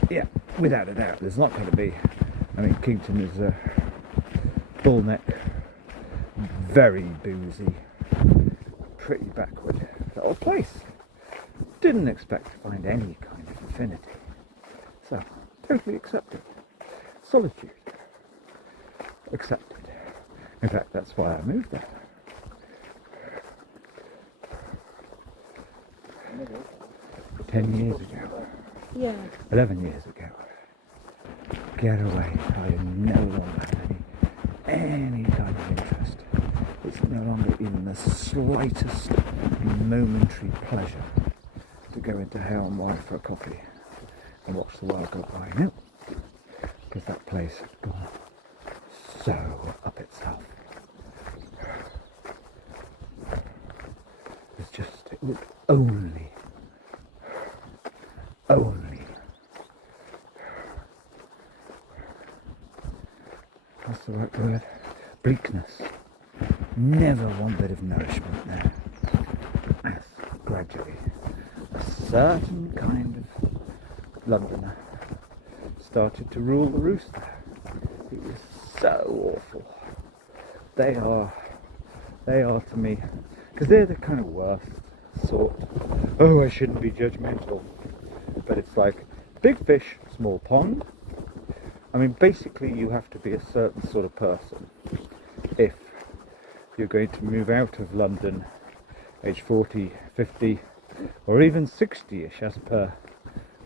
Yeah, without a doubt, there's not going to be, I mean, Kington is a bullneck, very boozy, pretty backward little place. Didn't expect to find any kind of affinity. So, totally accepted. Solitude. Accepted. In fact, that's why I moved there. Ten years ago. Yeah. 11 years ago. Get away. I no longer have any kind of interest. It's no longer even the slightest momentary pleasure to go into Hale and Wye for a coffee and watch the world go by. No, because that place had gone so up itself. It was only, what's the right word? Bleakness. Never one bit of nourishment there. As gradually a certain kind of Londoner started to rule the roost there. It was so awful. They are to me, because they're the kind of worst sort. Oh, I shouldn't be judgmental, but it's like big fish, small pond. I mean, basically you have to be a certain sort of person if you're going to move out of London age 40, 50 or even 60ish as per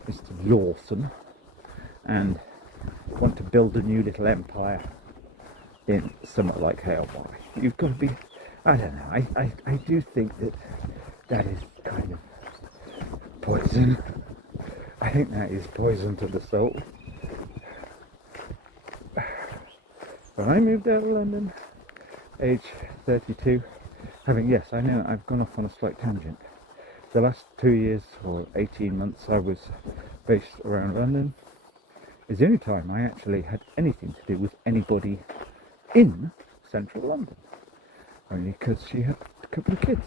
Mr. Lawson, and want to build a new little empire in somewhat like Hale Wye. You've got to be, I don't know, I do think that is kind of poison. I think that is poison to the soul. When I moved out of London, age 32, yes, I know I've gone off on a slight tangent. The last 2 years or 18 months I was based around London. Is the only time I actually had anything to do with anybody in central London. Only because she had a couple of kids.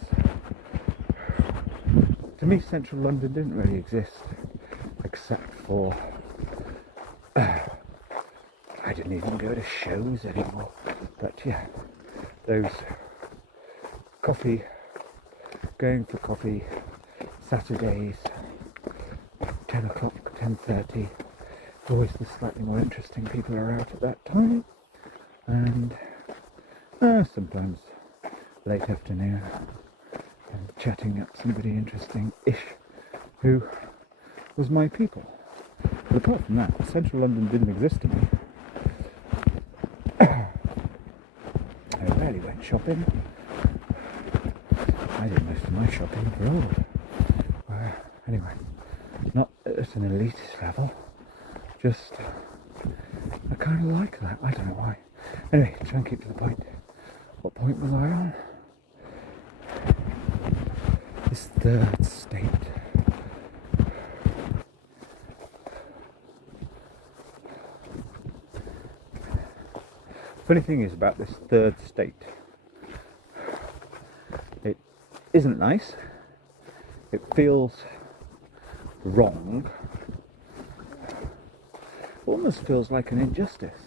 To me, central London didn't really exist, except for I didn't even go to shows anymore. But yeah, those going for coffee Saturdays, 10 o'clock, 10:30. Always the slightly more interesting people are out at that time. and sometimes late afternoon, and chatting up somebody interesting-ish who was my people. But apart from that, central London didn't exist to me. I rarely went shopping. I did most of my shopping abroad. Anyway, not at an elitist level, just I kind of like that. I don't know why. Anyway, try and keep to the point. What point was I on? This third state. Funny thing is about this third state, it isn't nice. It feels wrong. Almost feels like an injustice.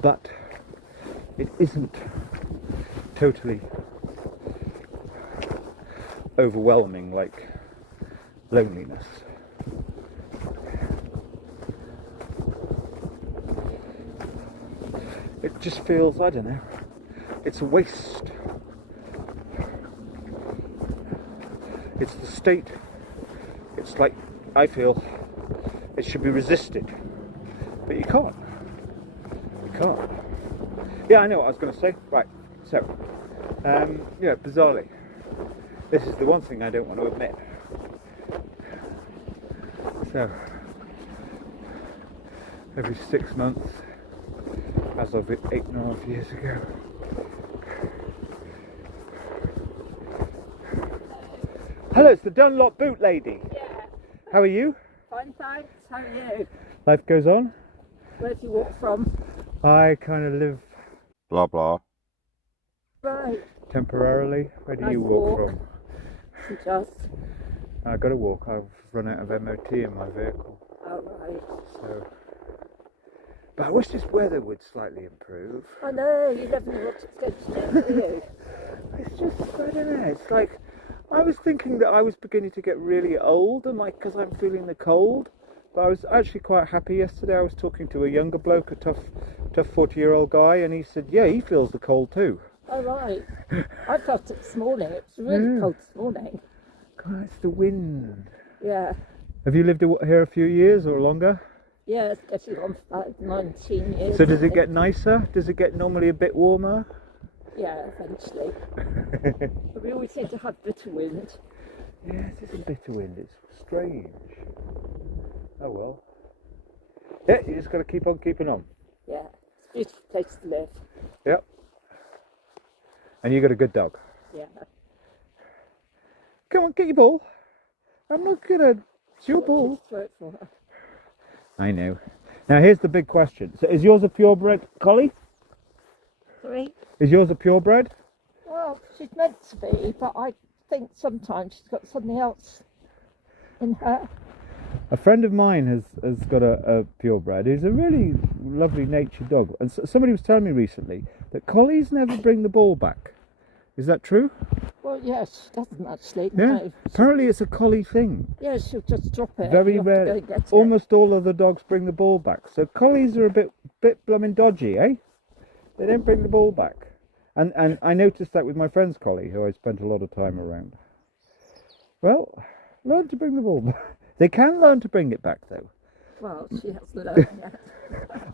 But it isn't totally overwhelming like loneliness. It just feels, I don't know, it's a waste. It's the state, it's like, I feel, it should be resisted. But you can't. You can't. Yeah, I know what I was going to say. Right, so, yeah, bizarrely, this is the one thing I don't want to admit. So, every 6 months, as of 8.5 years ago, hello, it's the Dunlop boot lady. Yeah. How are you? Fine, thanks. How are you? Life goes on. Where do you walk from? I kind of live Blah blah. Right. temporarily. Where do Nice you walk walk. from? Just. I got to walk. I've run out of MOT in my vehicle. Oh, right. So, but I wish this weather would slightly improve. I know, you never know what it's going to do, do you? It's just, I don't know. It's like I was thinking that I was beginning to get really old, and like because I'm feeling the cold. But I was actually quite happy yesterday. I was talking to a younger bloke, a tough 40-year-old guy, and he said, yeah, he feels the cold too. Oh, right. I felt it this morning. It was really Yeah. cold this morning. God, it's the wind. Yeah. Have you lived here a few years or longer? Yeah, it's getting on for about 19 years. So does I it get think. nicer? Does it get normally a bit warmer? Yeah, eventually. But we always seem to have bitter wind. Yeah, it is a bitter wind. It's strange. Oh well. Yeah, you just got to keep on keeping on. Yeah. It's a beautiful place to live. Yep. And you got a good dog. Yeah. Come on, get your ball. I'm not gonna. It's your ball. Throw it for her. I know. Now here's the big question. So is yours a purebred collie? Sorry? Is yours a purebred? Well, she's meant to be, but I think sometimes she's got something else in her. A friend of mine has got a purebred. He's a really lovely natured dog. And somebody was telling me recently that collies never bring the ball back. Is that true? Well, yes, she doesn't actually. Yeah. No. Apparently it's a collie thing. Yeah, she'll just drop it. Very You have to rare. go and get it. Almost all other dogs bring the ball back. So collies are a bit blooming dodgy, eh? They don't bring the ball back. And I noticed that with my friend's collie, who I spent a lot of time around. Well, learn to bring the ball back. They can learn to bring it back, though. Well, she hasn't learned yet.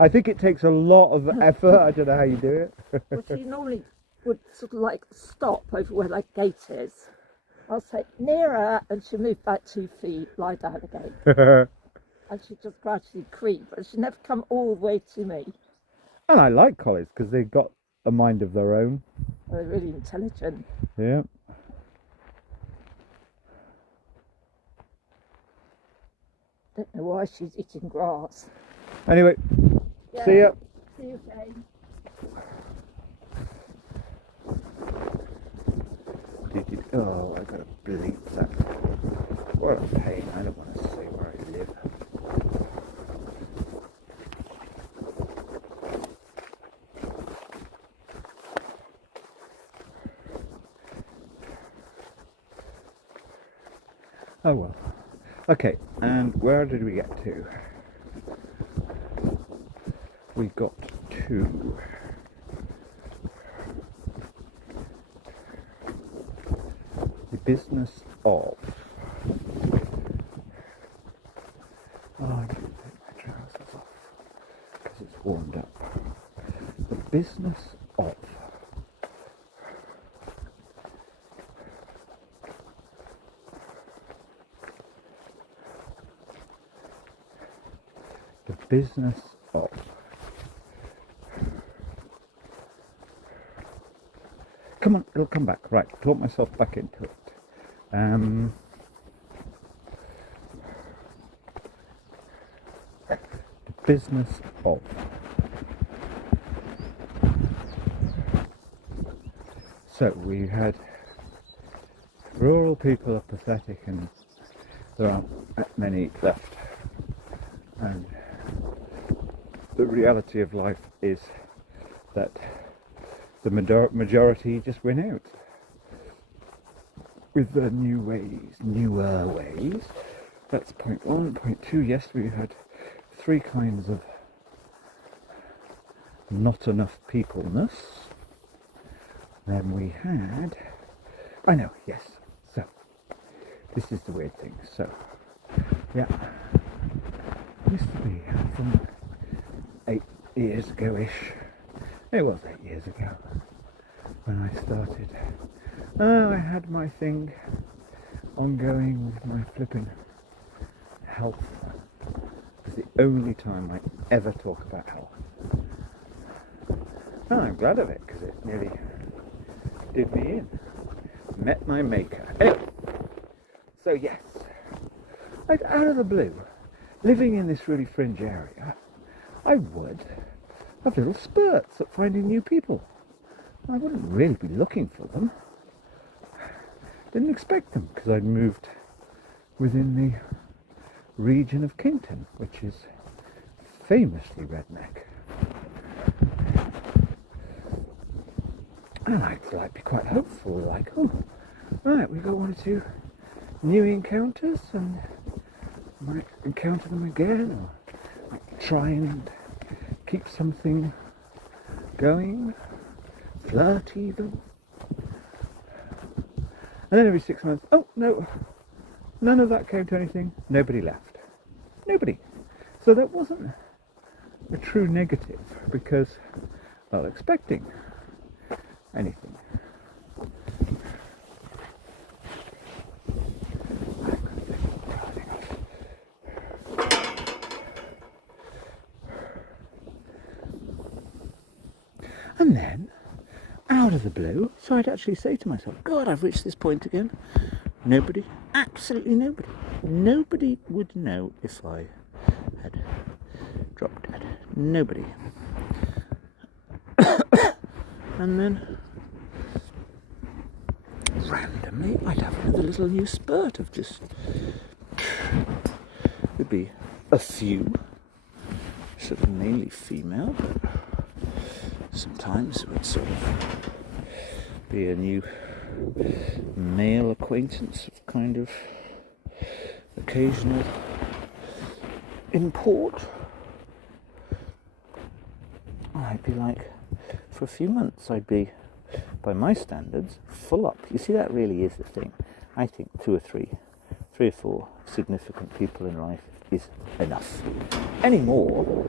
I think it takes a lot of effort. I don't know how you do it. Well, she normally would sort of like stop over where that gate is. I'll say nearer, and she'll move back 2 feet, lie down again, and she'll just gradually creep. But she'll never come all the way to me. And I like collies because they've got a mind of their own. They're really intelligent. Yeah. Don't know why she's eating grass. Anyway, Yeah. see ya. See you again. Oh, I gotta bleep that. What a pain. I don't want to say where I live. Oh well. Okay, and where did we get to? We got to the business of... Oh, I need to take my trousers off because it's warmed up. The business of come on, it'll come back. Right, talk myself back into it. The business of... So we had rural people are pathetic and there aren't that many left, and the reality of life is that the majority just win out with the newer ways. That's point one. Point two, yes, we had three kinds of not enough peopleness. Then we had, I know, yes, so this is the weird thing. So yeah, used to be from 8 years ago-ish. It was 8 years ago when I started. I had my thing ongoing with my flipping health. It's the only time I ever talk about health. And I'm glad of it because it nearly did me in. Met my maker. Anyway, so yes, like out of the blue, living in this really fringe area, I would have little spurts at finding new people. I wouldn't really be looking for them. Didn't expect them because I'd moved within the region of Kington, which is famously redneck. And I'd like be quite hopeful, like, oh, right, we've got one or two new encounters and might encounter them again, or might try and keep something going, flirt even. And then every 6 months, oh no, none of that came to anything, nobody left. Nobody. So that wasn't a true negative because not expecting anything. And then, out of the blue, so I'd actually say to myself, God, I've reached this point again. Nobody, absolutely nobody. Nobody would know if I had dropped dead. Nobody. And then, randomly, I'd have another little new spurt of just... There'd be a few, sort of mainly female, but sometimes it would sort of be a new male acquaintance of kind of occasional import. I'd be like, for a few months I'd be, by my standards, full up. You see, that really is the thing. I think three or four significant people in life is enough. Any more,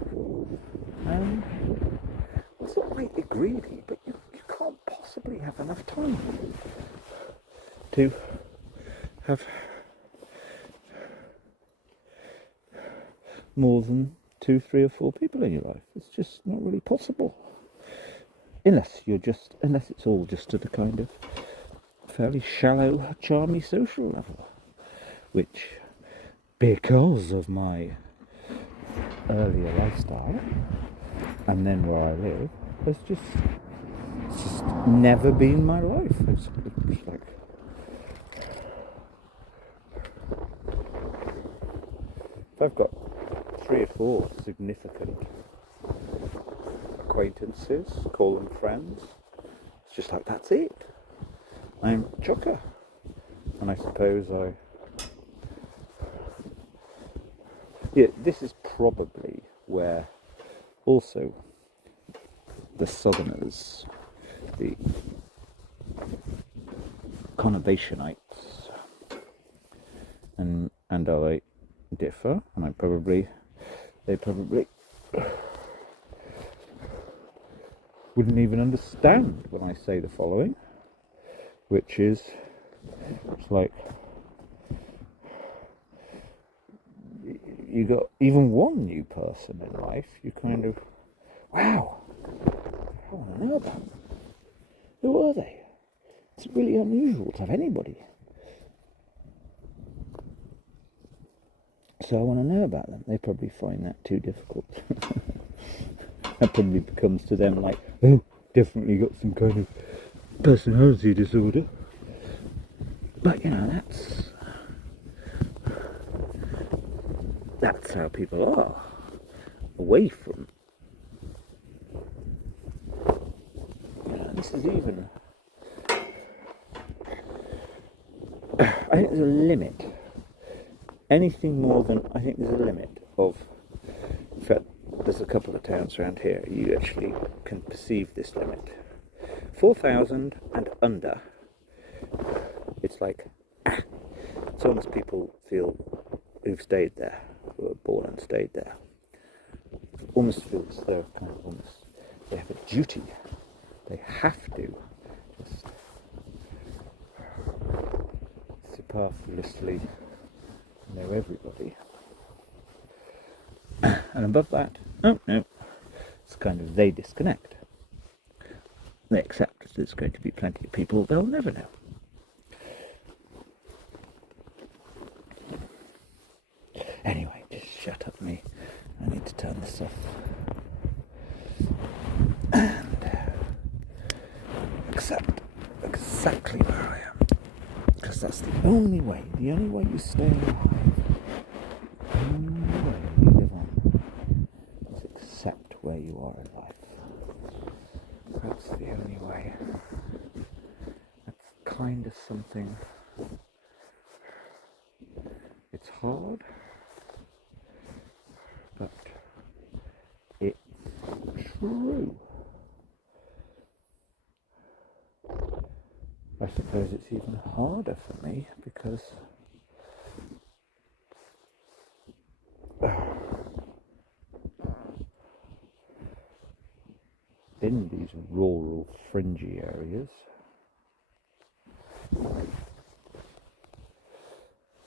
it's not rightly greedy, but you can't possibly have enough time to have more than 2, 3 or 4 people in your life. It's just not really possible. Unless it's all just at a kind of fairly shallow, charmy social level. Which, because of my earlier lifestyle, and then where I live, has just never been my life. It's like, if I've got 3 or 4 significant acquaintances, call them friends, it's just like, that's it. I'm chocker. And I suppose this is probably where also the Southerners, the Conovationites, and I differ, and they probably wouldn't even understand when I say the following, which is, it's like, you got even one new person in life, you kind of, wow, I want to know about them. Who are they? It's really unusual to have anybody. So I want to know about them. They probably find that too difficult. That probably becomes to them like, oh, definitely got some kind of personality disorder. But you know, that's how people are. Away from, you know, this is even, I think there's a limit. Anything more than, I think there's a limit of, in fact, there's a couple of towns around here, you actually can perceive this limit. 4,000 and under, it's like, it's almost people feel who've stayed there, who were born and stayed there. Almost feels they're kind of almost, they have a duty, they have to just superfluously know everybody. And above that, oh no, it's kind of they disconnect. They accept that there's going to be plenty of people they'll never know. Anyway, just shut up me. I need to turn this off. And accept exactly where I am. Because that's the only way you stay alive. The only way you live on is accept where you are in life. That's the only way. That's kind of something. It's hard, but it's true. I suppose it's even harder for me because in these rural, fringy areas,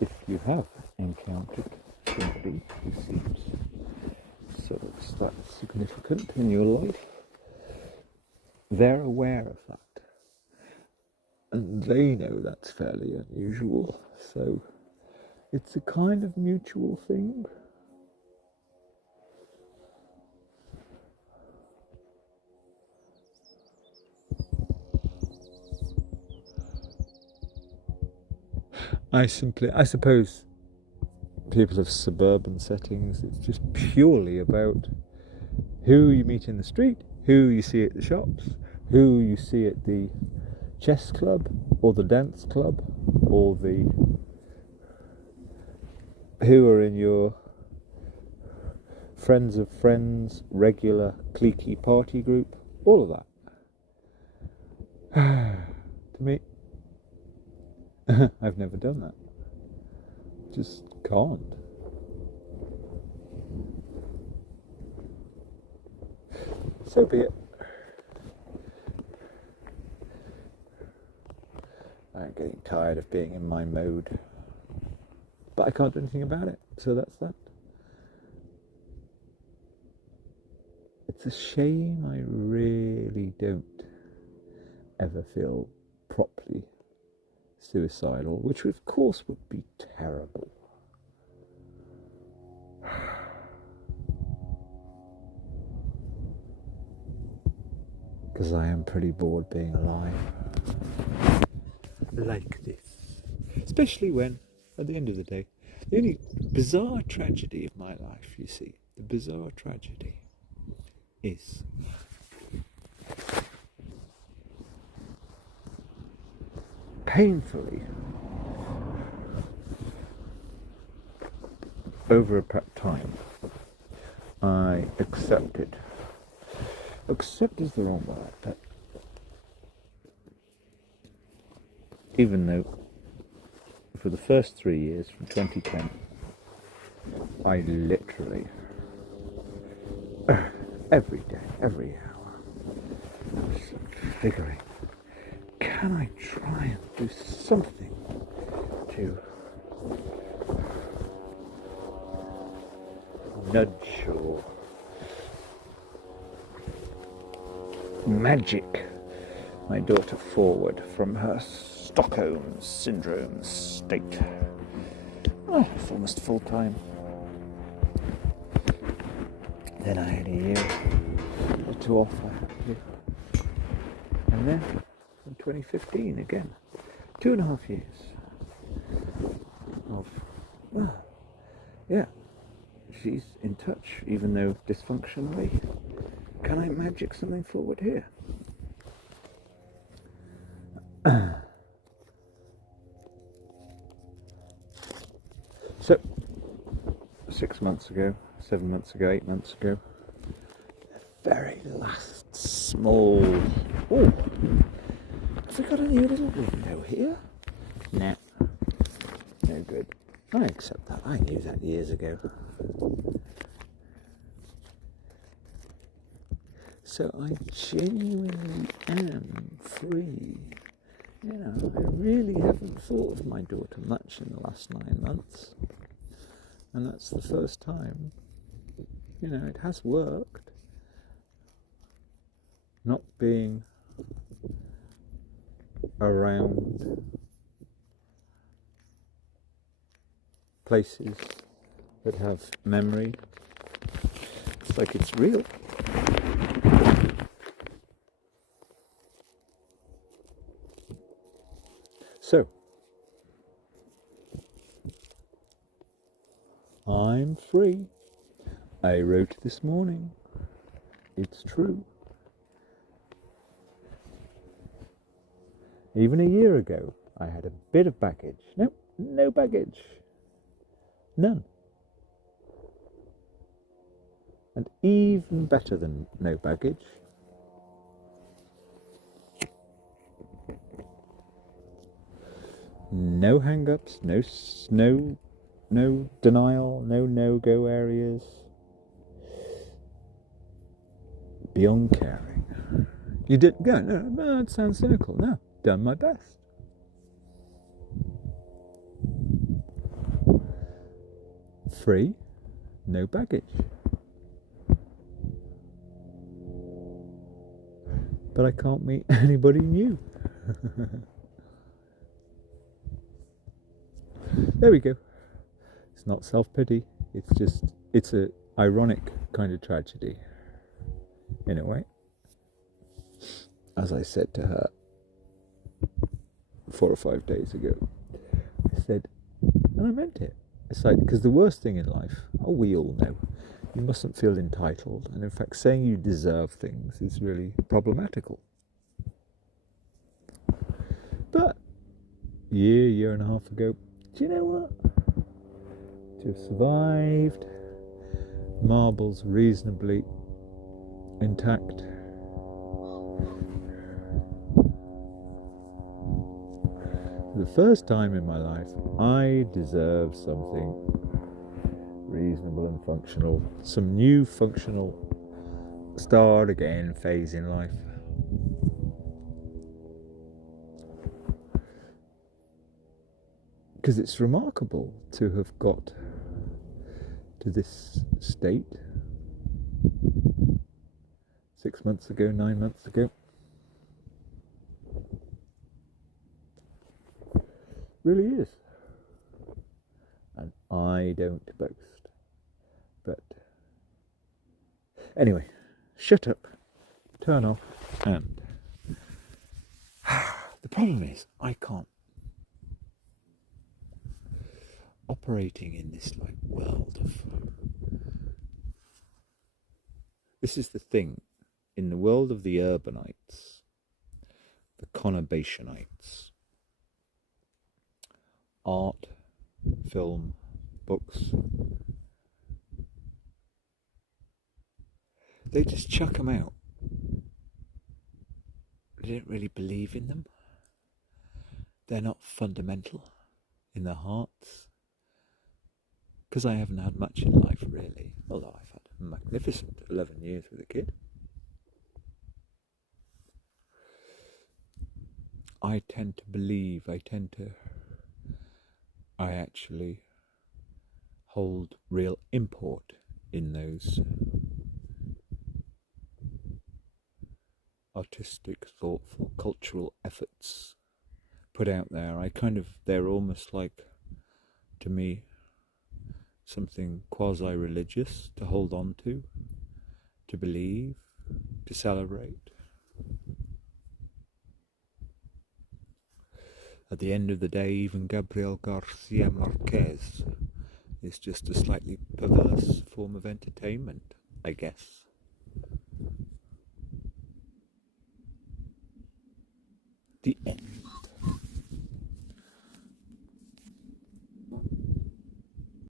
if you have encountered somebody who seems sort of that significant in your life, they're aware of that. And they know that's fairly unusual, so it's a kind of mutual thing. I suppose people of suburban settings, it's just purely about who you meet in the street, who you see at the shops, who you see at the chess club or the dance club, or who are in your friends of friends, regular cliquey party group, all of that. To me, I've never done that. Just can't. So be it. I'm getting tired of being in my mode, but I can't do anything about it, so that's that. It's a shame I really don't ever feel properly suicidal, which of course would be terrible. Because I am pretty bored being alive. Like this. Especially when, at the end of the day, the only bizarre tragedy of my life, you see, the bizarre tragedy is painfully, over a time, I accepted accept is the wrong word, but even though for the first 3 years, from 2010, I literally, every day, every hour, was figuring, can I try and do something to nudge or magic my daughter forward from her Stockholm Syndrome state. Oh, it's almost full time. Then I had a year or two off I had to do. And then in 2015 again, 2.5 years of, well, yeah, she's in touch, even though dysfunctionally. Can I magic something forward here? So, 6 months ago, 7 months ago, 8 months ago, the very last small... Oh, have we got a new little window here? Nah, no good. I accept that. I knew that years ago. So I genuinely am free. You know, I really haven't thought of my daughter much in the last 9 months. And that's the first time. You know, it has worked. Not being around places that have memory. It's like it's real. So, I'm free. I wrote this morning. It's true. Even a year ago, I had a bit of baggage. No baggage. None. And even better than no baggage, no hang-ups, no denial, no no-go areas. Beyond caring. You did go, no, it sounds cynical. No, done my best. Free, no baggage. But I can't meet anybody new. There we go. It's not self-pity. It's a ironic kind of tragedy. In a way. As I said to her 4 or 5 days ago, I said, and I meant it. It's like, because the worst thing in life, we all know, you mustn't feel entitled. And in fact, saying you deserve things is really problematical. But, year and a half ago, do you know what? To have survived, marbles reasonably intact, for the first time in my life, I deserve something reasonable and functional, some new functional start again phase in life. Because it's remarkable to have got to this state 6 months ago, 9 months ago. Really is. And I don't boast. But anyway, shut up, turn off, and the problem is I can't. Operating in this world of, this is the thing, in the world of the urbanites, the conurbationites, art, film, books, they just chuck them out don't really believe in them. They're not fundamental in their hearts. Because I haven't had much in life, really. Although I've had a magnificent 11 years with a kid. I tend to believe, I actually hold real import in those artistic, thoughtful, cultural efforts put out there. They're almost like, to me, something quasi-religious to hold on to believe, to celebrate. At the end of the day, even Gabriel Garcia Marquez is just a slightly perverse form of entertainment, I guess. The end.